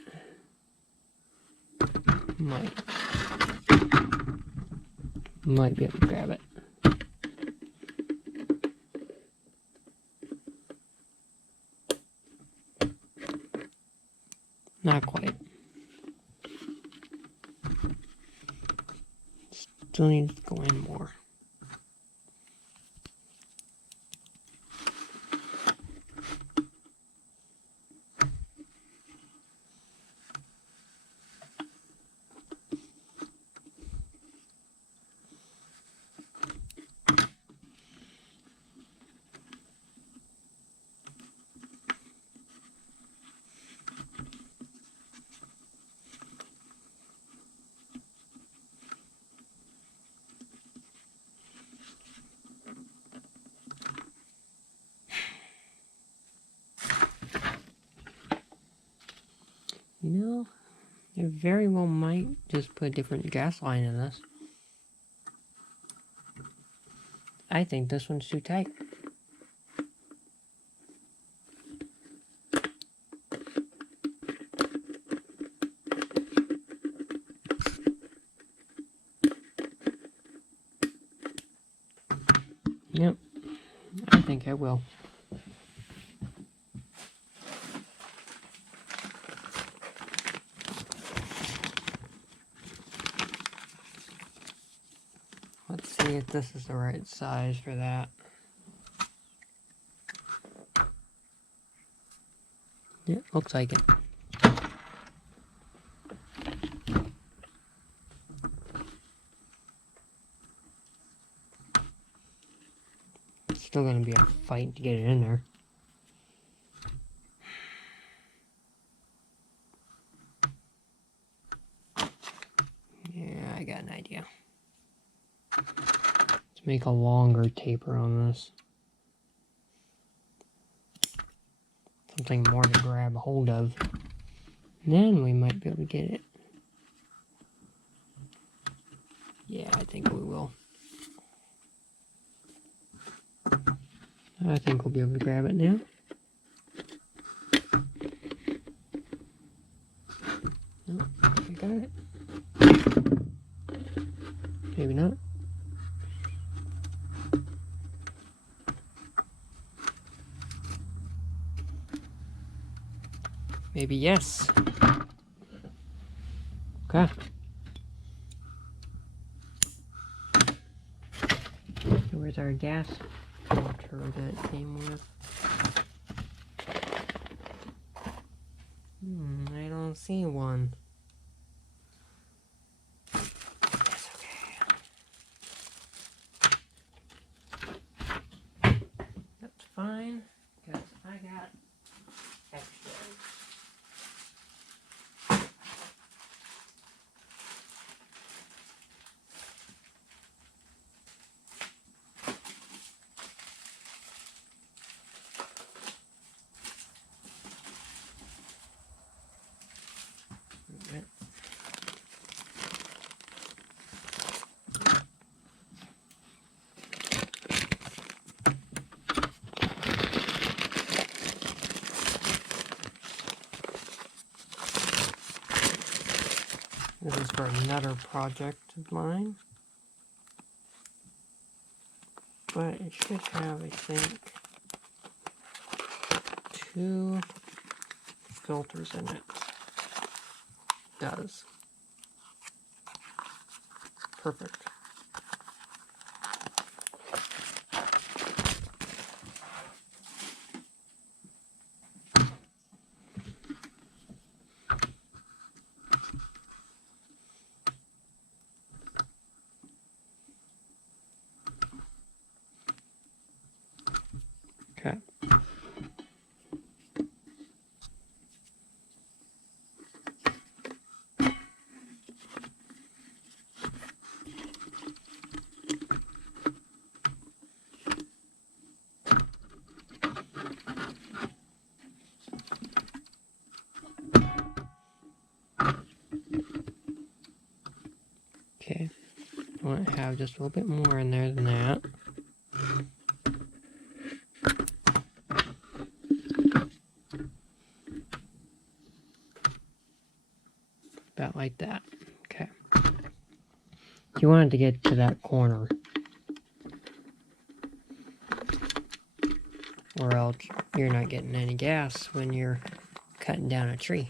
Might be able to grab it. Not quite. Still needs to go in more. You know, I very well might just put a different gas line in this. I think this one's too tight. Yep, I think I will. Let's see if this is the right size for that. Yeah, looks like it. It's still gonna be a fight to get it in there. Yeah, I got an idea. Let's make a longer taper on this. Something more to grab hold of. And then we might be able to get it. Yeah, I think we will. I think we'll be able to grab it now. No, I got it. Maybe not. Maybe yes. Okay. So where's our gas filter that came with? I don't see one. That's okay. That's fine, because I got extras. This is for another project of mine. But it should have, I think, 2 filters in it. Does. Perfect. Okay. Okay. I want to have just a little bit more in there than that. About like that. Okay. You want it to get to that corner, or else you're not getting any gas when you're cutting down a tree.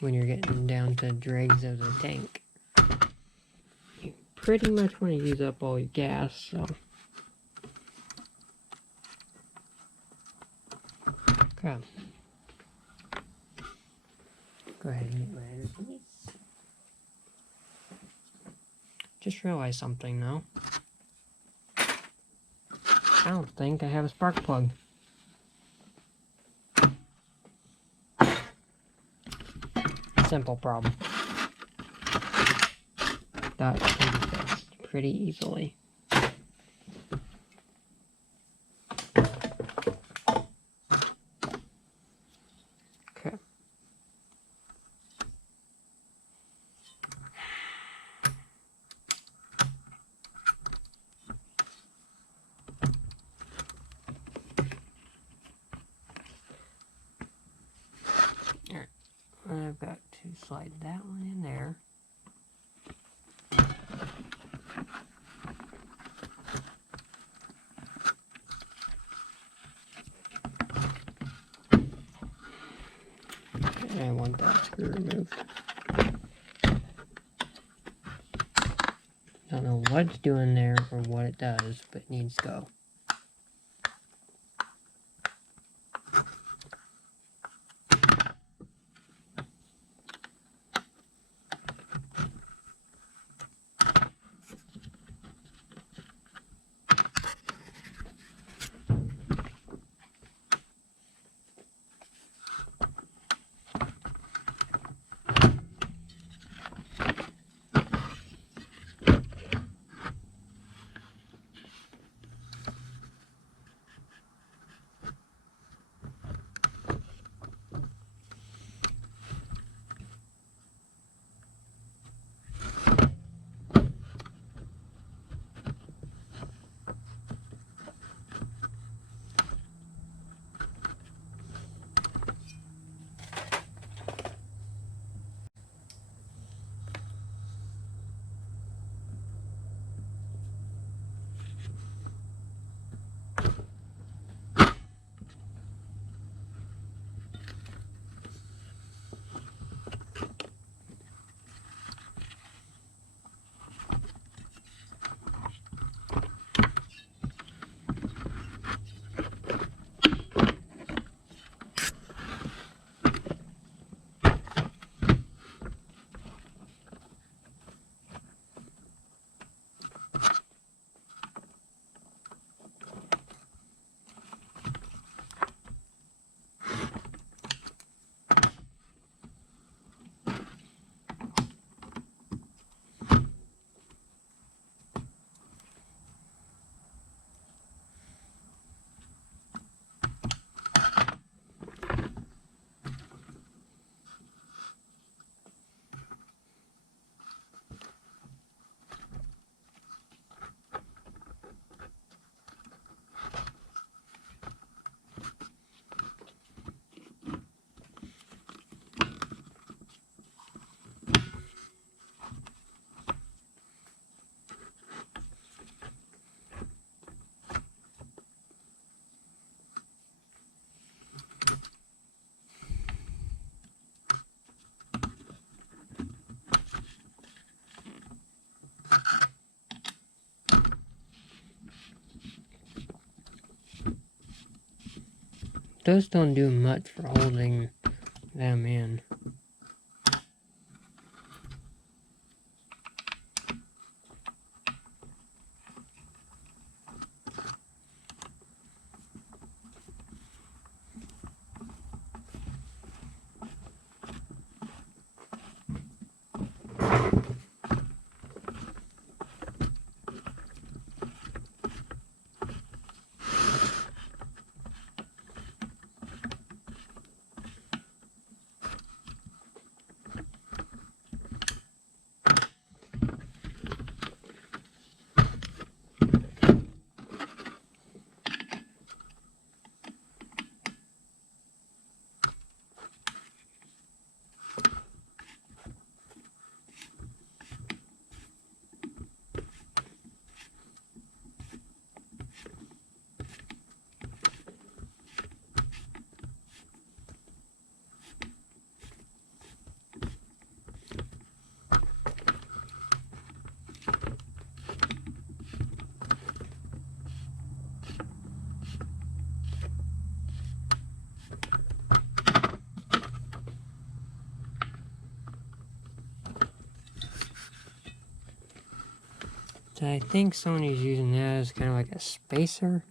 When you're getting down to dregs of the tank. You pretty much want to use up all your gas, so. Okay. Go ahead and get my other piece. Just realized something though. I don't think I have a spark plug. Simple problem. That can be fixed pretty easily. Okay. Alright. I've got to slide that one in there. And I want that screw removed. Don't know what it's doing there or what it does, but it needs to go. those don't do much for holding them in. So I think Sony's using that as kind of like a spacer.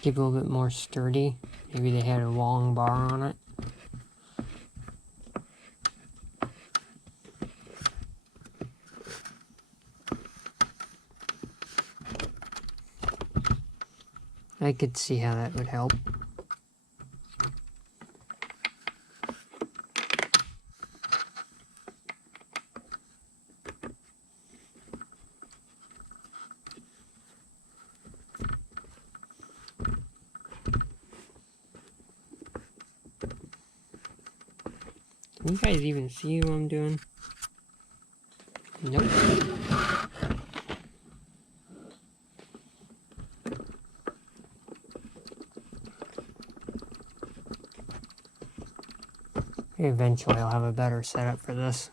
Keep it a little bit more sturdy. Maybe they had a long bar on it. I could see how that would help. Can you guys even see what I'm doing? Nope. Eventually I'll have a better setup for this.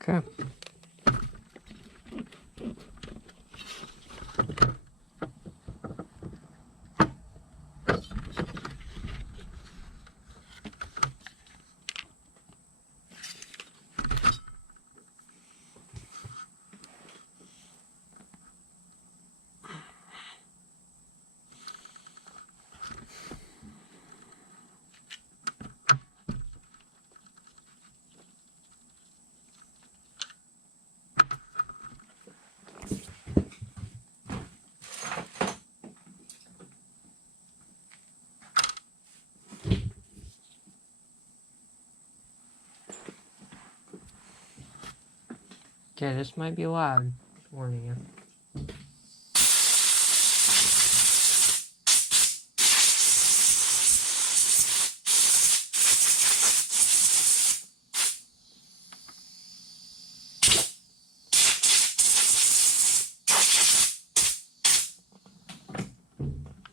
Okay. Okay, this might be loud. Just warning you.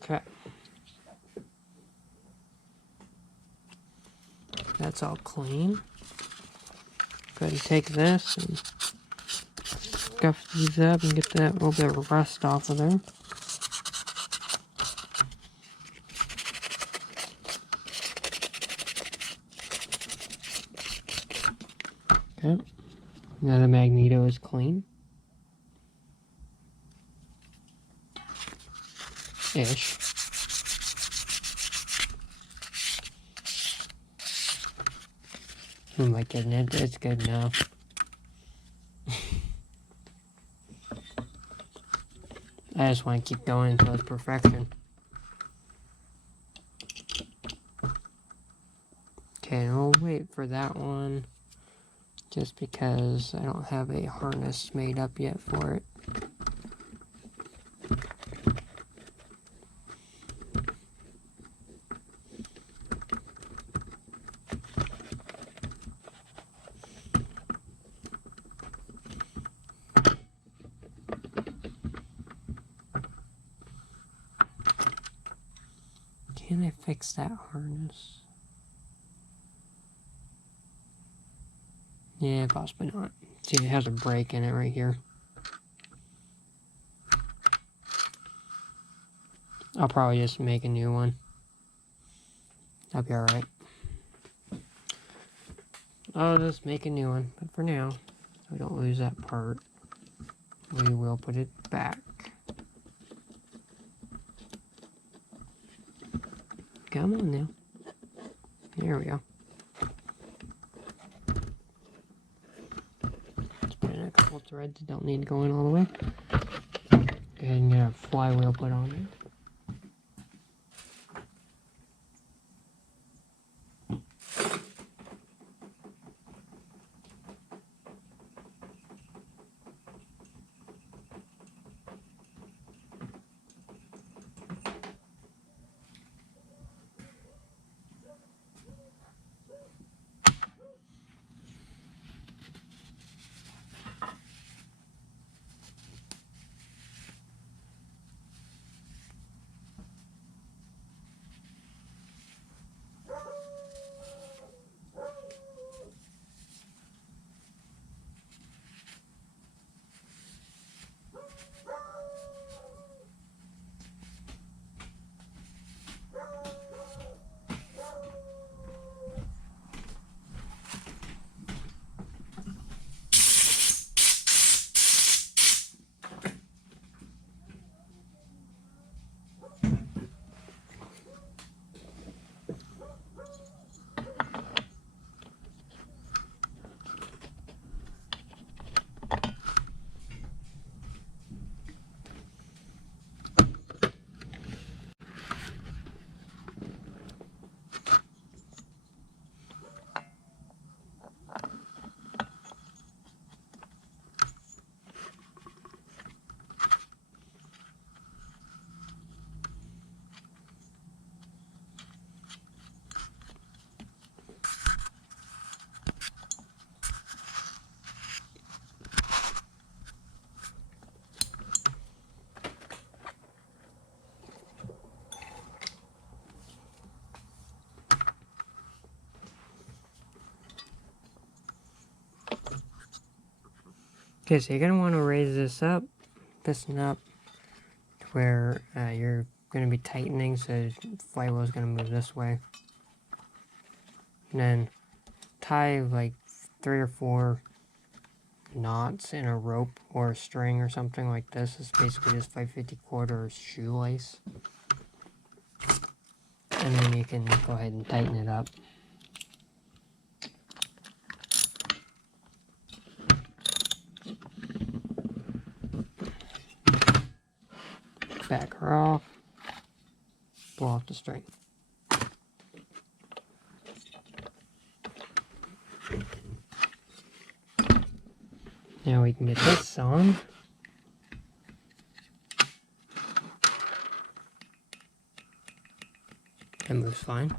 Okay. That's all clean. Go ahead and take this and scuff these up and get that little bit of rust off of there. Okay. Now the magneto is clean. Ish. Oh my goodness, it's good now. I just want to keep going until it's perfection. Okay, and we'll wait for that one. Just because I don't have a harness made up yet for it. can I fix that harness? Yeah, possibly not. See, it has a break in it right here. I'll probably just make a new one. That'll be alright. I'll just make a new one. But for now, so we don't lose that part, we will put it back. Come on now. There we go. Let's put in a couple threads that don't need going all the way. Go ahead and get a flywheel put on it. Okay, so you're going to want to raise this up, piston up, to where you're going to be tightening, so the flywheel is going to move this way. And then tie like 3 or 4 knots in a rope or a string or something like this. It's basically just 5/50 quarter shoelace. And then you can go ahead and tighten it up. Back her off, pull off the string. Now we can get this on. That moves fine.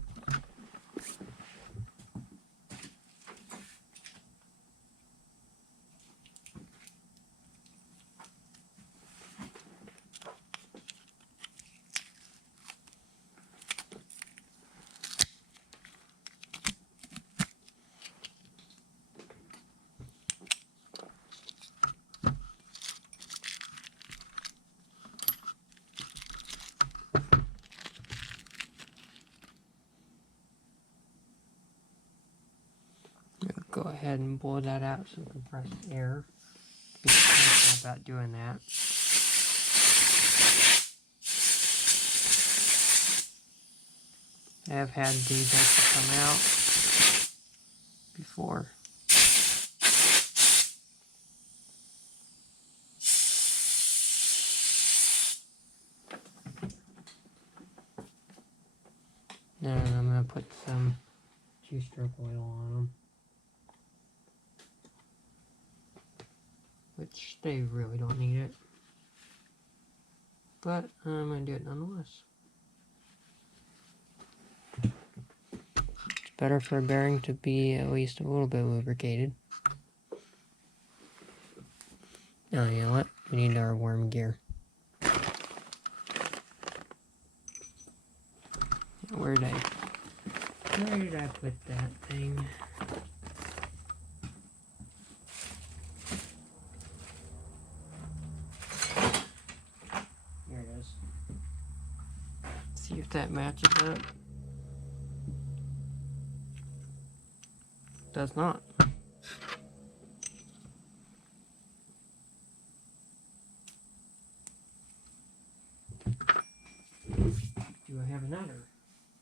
Go ahead and blow that out so compressed air. Be careful about doing that. I have had these actually come out before. Then I'm going to put some 2-stroke oil on them. Which they really don't need it. But I'm going to do it nonetheless. It's better for a bearing to be at least a little bit lubricated. Oh, you know what? We need our worm gear. Where did I put that thing? Here it is. See if that matches up. Does not. Do I have another?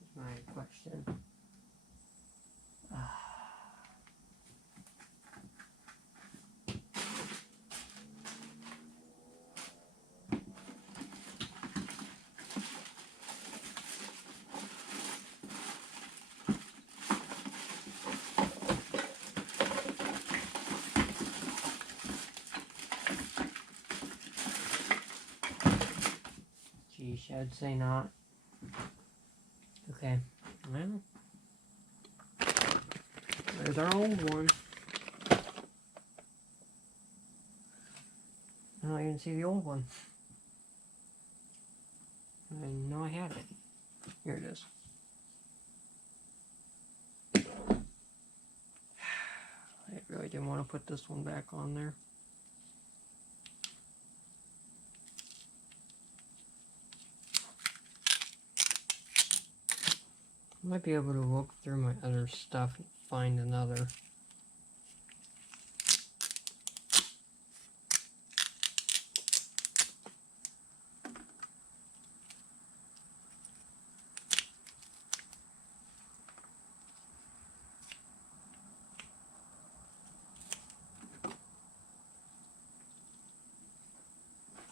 Is my question. Geez, I'd say not. Okay, well, there's our old one. I don't even see the old one. I know I had it. Here it is. I really didn't want to put this one back on there. I might be able to look through my other stuff and find another.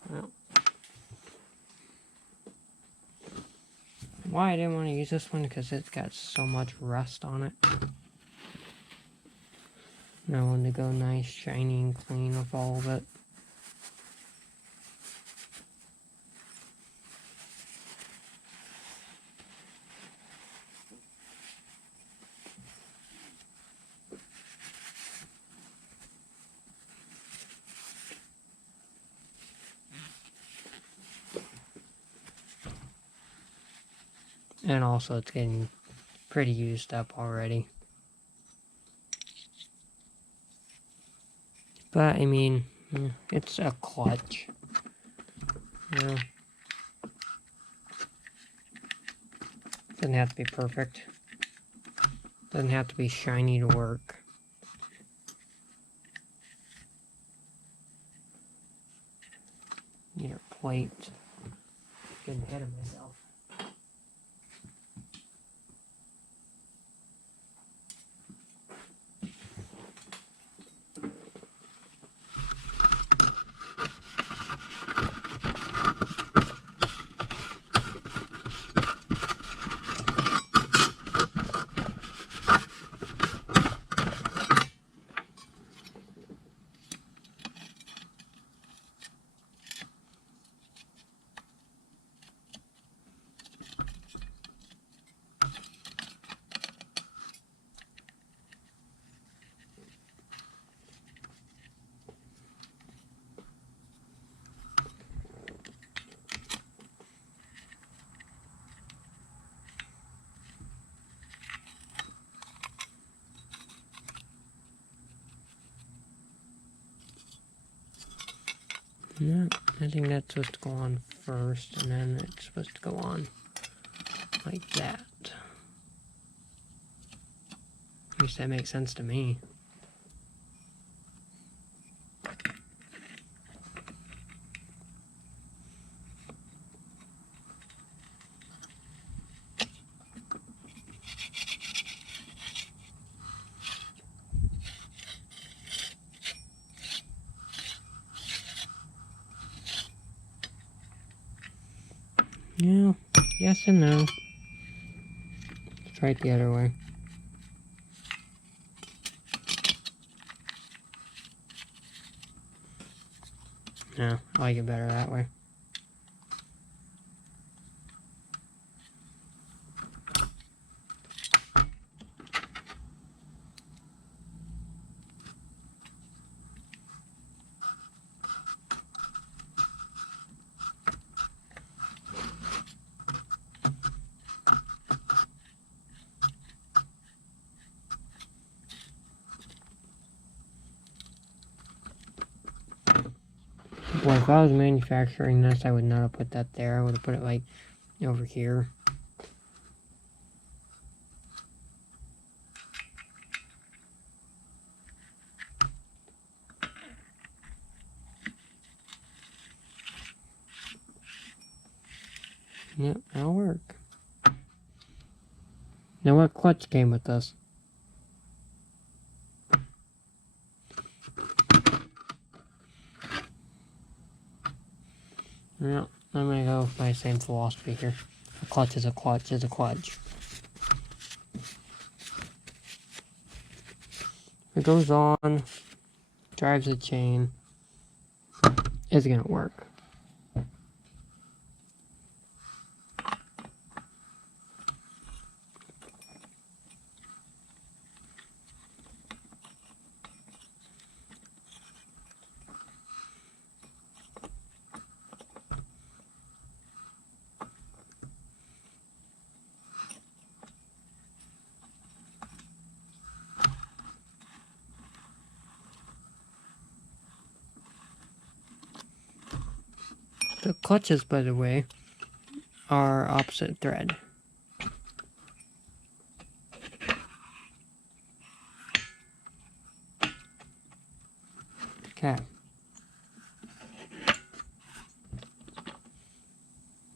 Well, why I didn't want to use this one because it's got so much rust on it. And I wanted to go nice, shiny, and clean with all of it. And also it's getting pretty used up already. But, I mean, it's a clutch. You know, doesn't have to be perfect. Doesn't have to be shiny to work. Need a plate. Getting ahead of myself. No, I think that's supposed to go on first, and then it's supposed to go on like that. At least that makes sense to me. Yeah, yes and no. Let's try it the other way. No, I like it better that way. Well, if I was manufacturing this, I would not have put that there. I would have put it like over here. Yep, that'll work. Now what clutch came with this? Yeah, I'm gonna go with my same philosophy here. A clutch is a clutch is a clutch. It goes on, drives the chain, it's gonna work. The clutches, by the way, are opposite thread. Okay.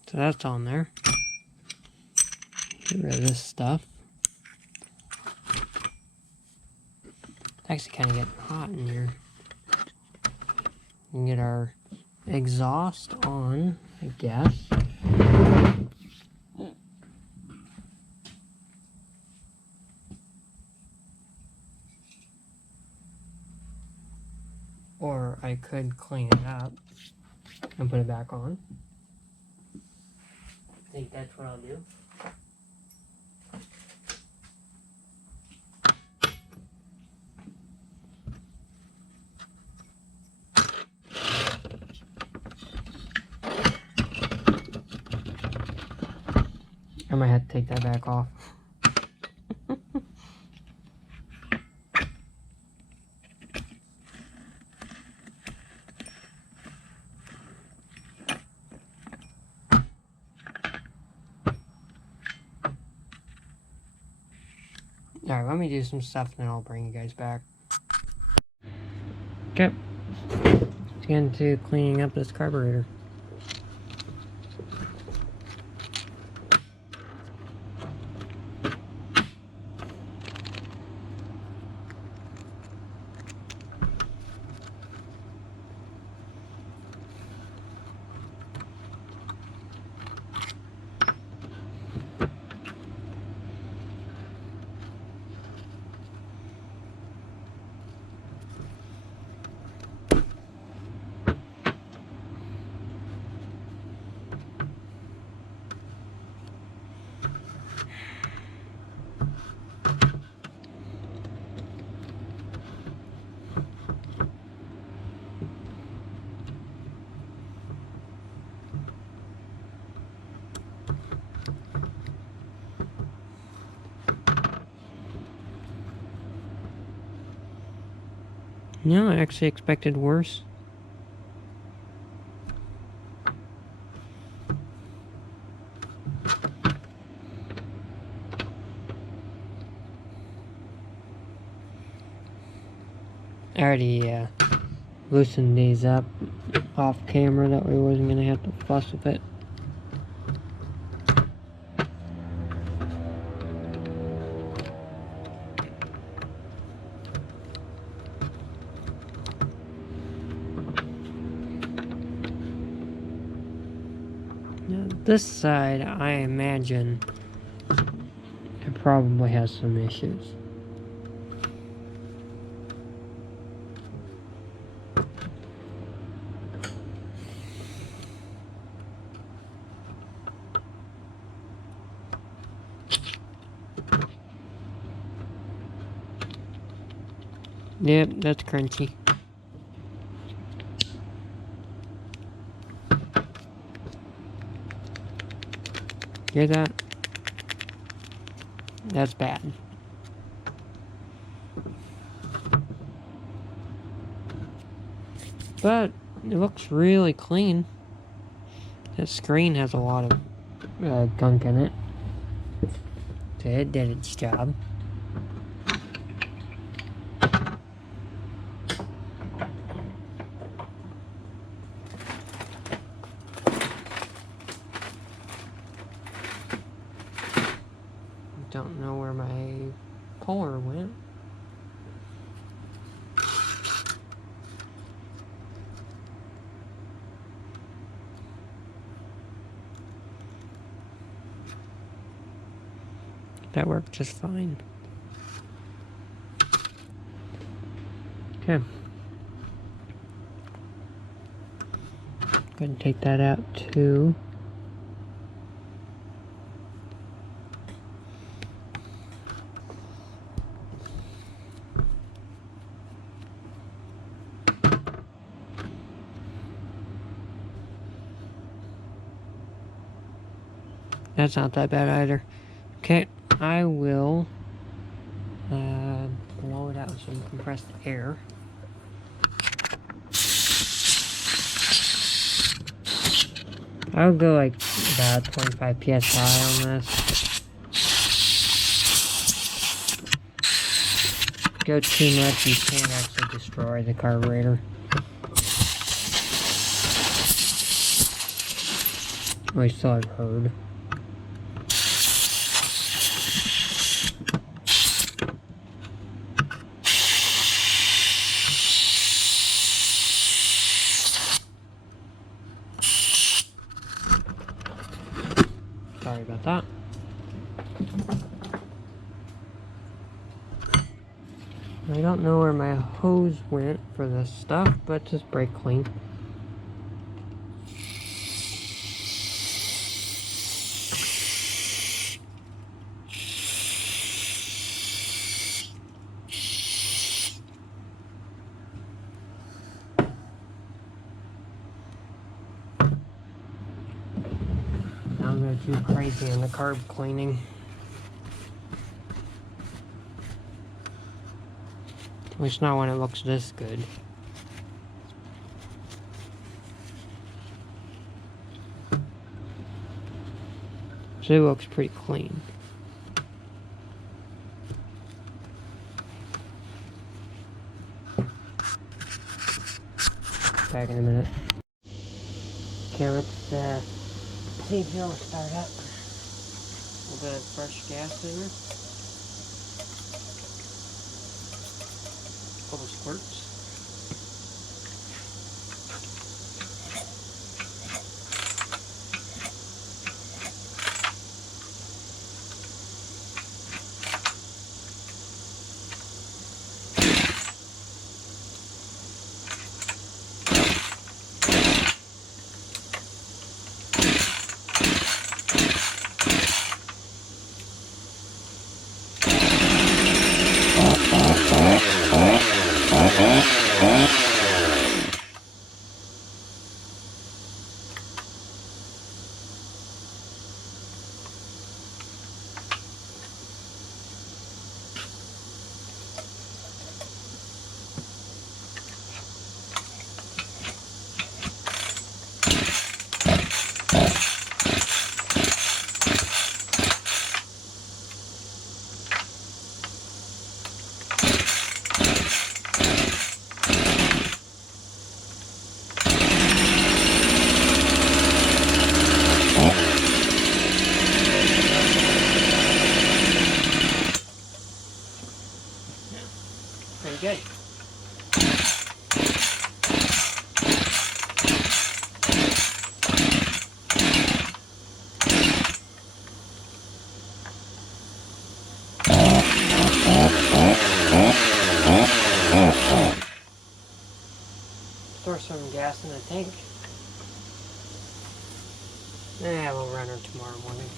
So that's on there. Get rid of this stuff. It's actually kind of getting hot in here. We can get our exhaust on, I guess. Or I could clean it up and put it back on. I think that's what I'll do. I might have to take that back off. Alright, let me do some stuff and then I'll bring you guys back. Okay. Let's get into cleaning up this carburetor. No, I actually expected worse. I already loosened these up off camera, that way I wasn't going to have to fuss with it. Now, this side, I imagine, it probably has some issues. Yep, that's crunchy. Hear that? That's bad. But It looks really clean. That screen has a lot of gunk in it. So it did its job. Don't know where my puller went. That worked just fine. Okay. Go ahead and take that out too. That's not that bad either. Okay, I will blow it out with some compressed air. I'll go like about 25 psi on this. Go too much, you can't actually destroy the carburetor. At least so I've heard. Sorry about that. I don't know where my hose went for this stuff, but just brake clean. Don't go too crazy in the carb cleaning. At least not when it looks this good. So it looks pretty clean. Back in a minute. Okay, let's see if it'll start up. A little bit of fresh gas in there. A couple squirts. Pretty good. Store some gas in the tank. We'll run her tomorrow morning.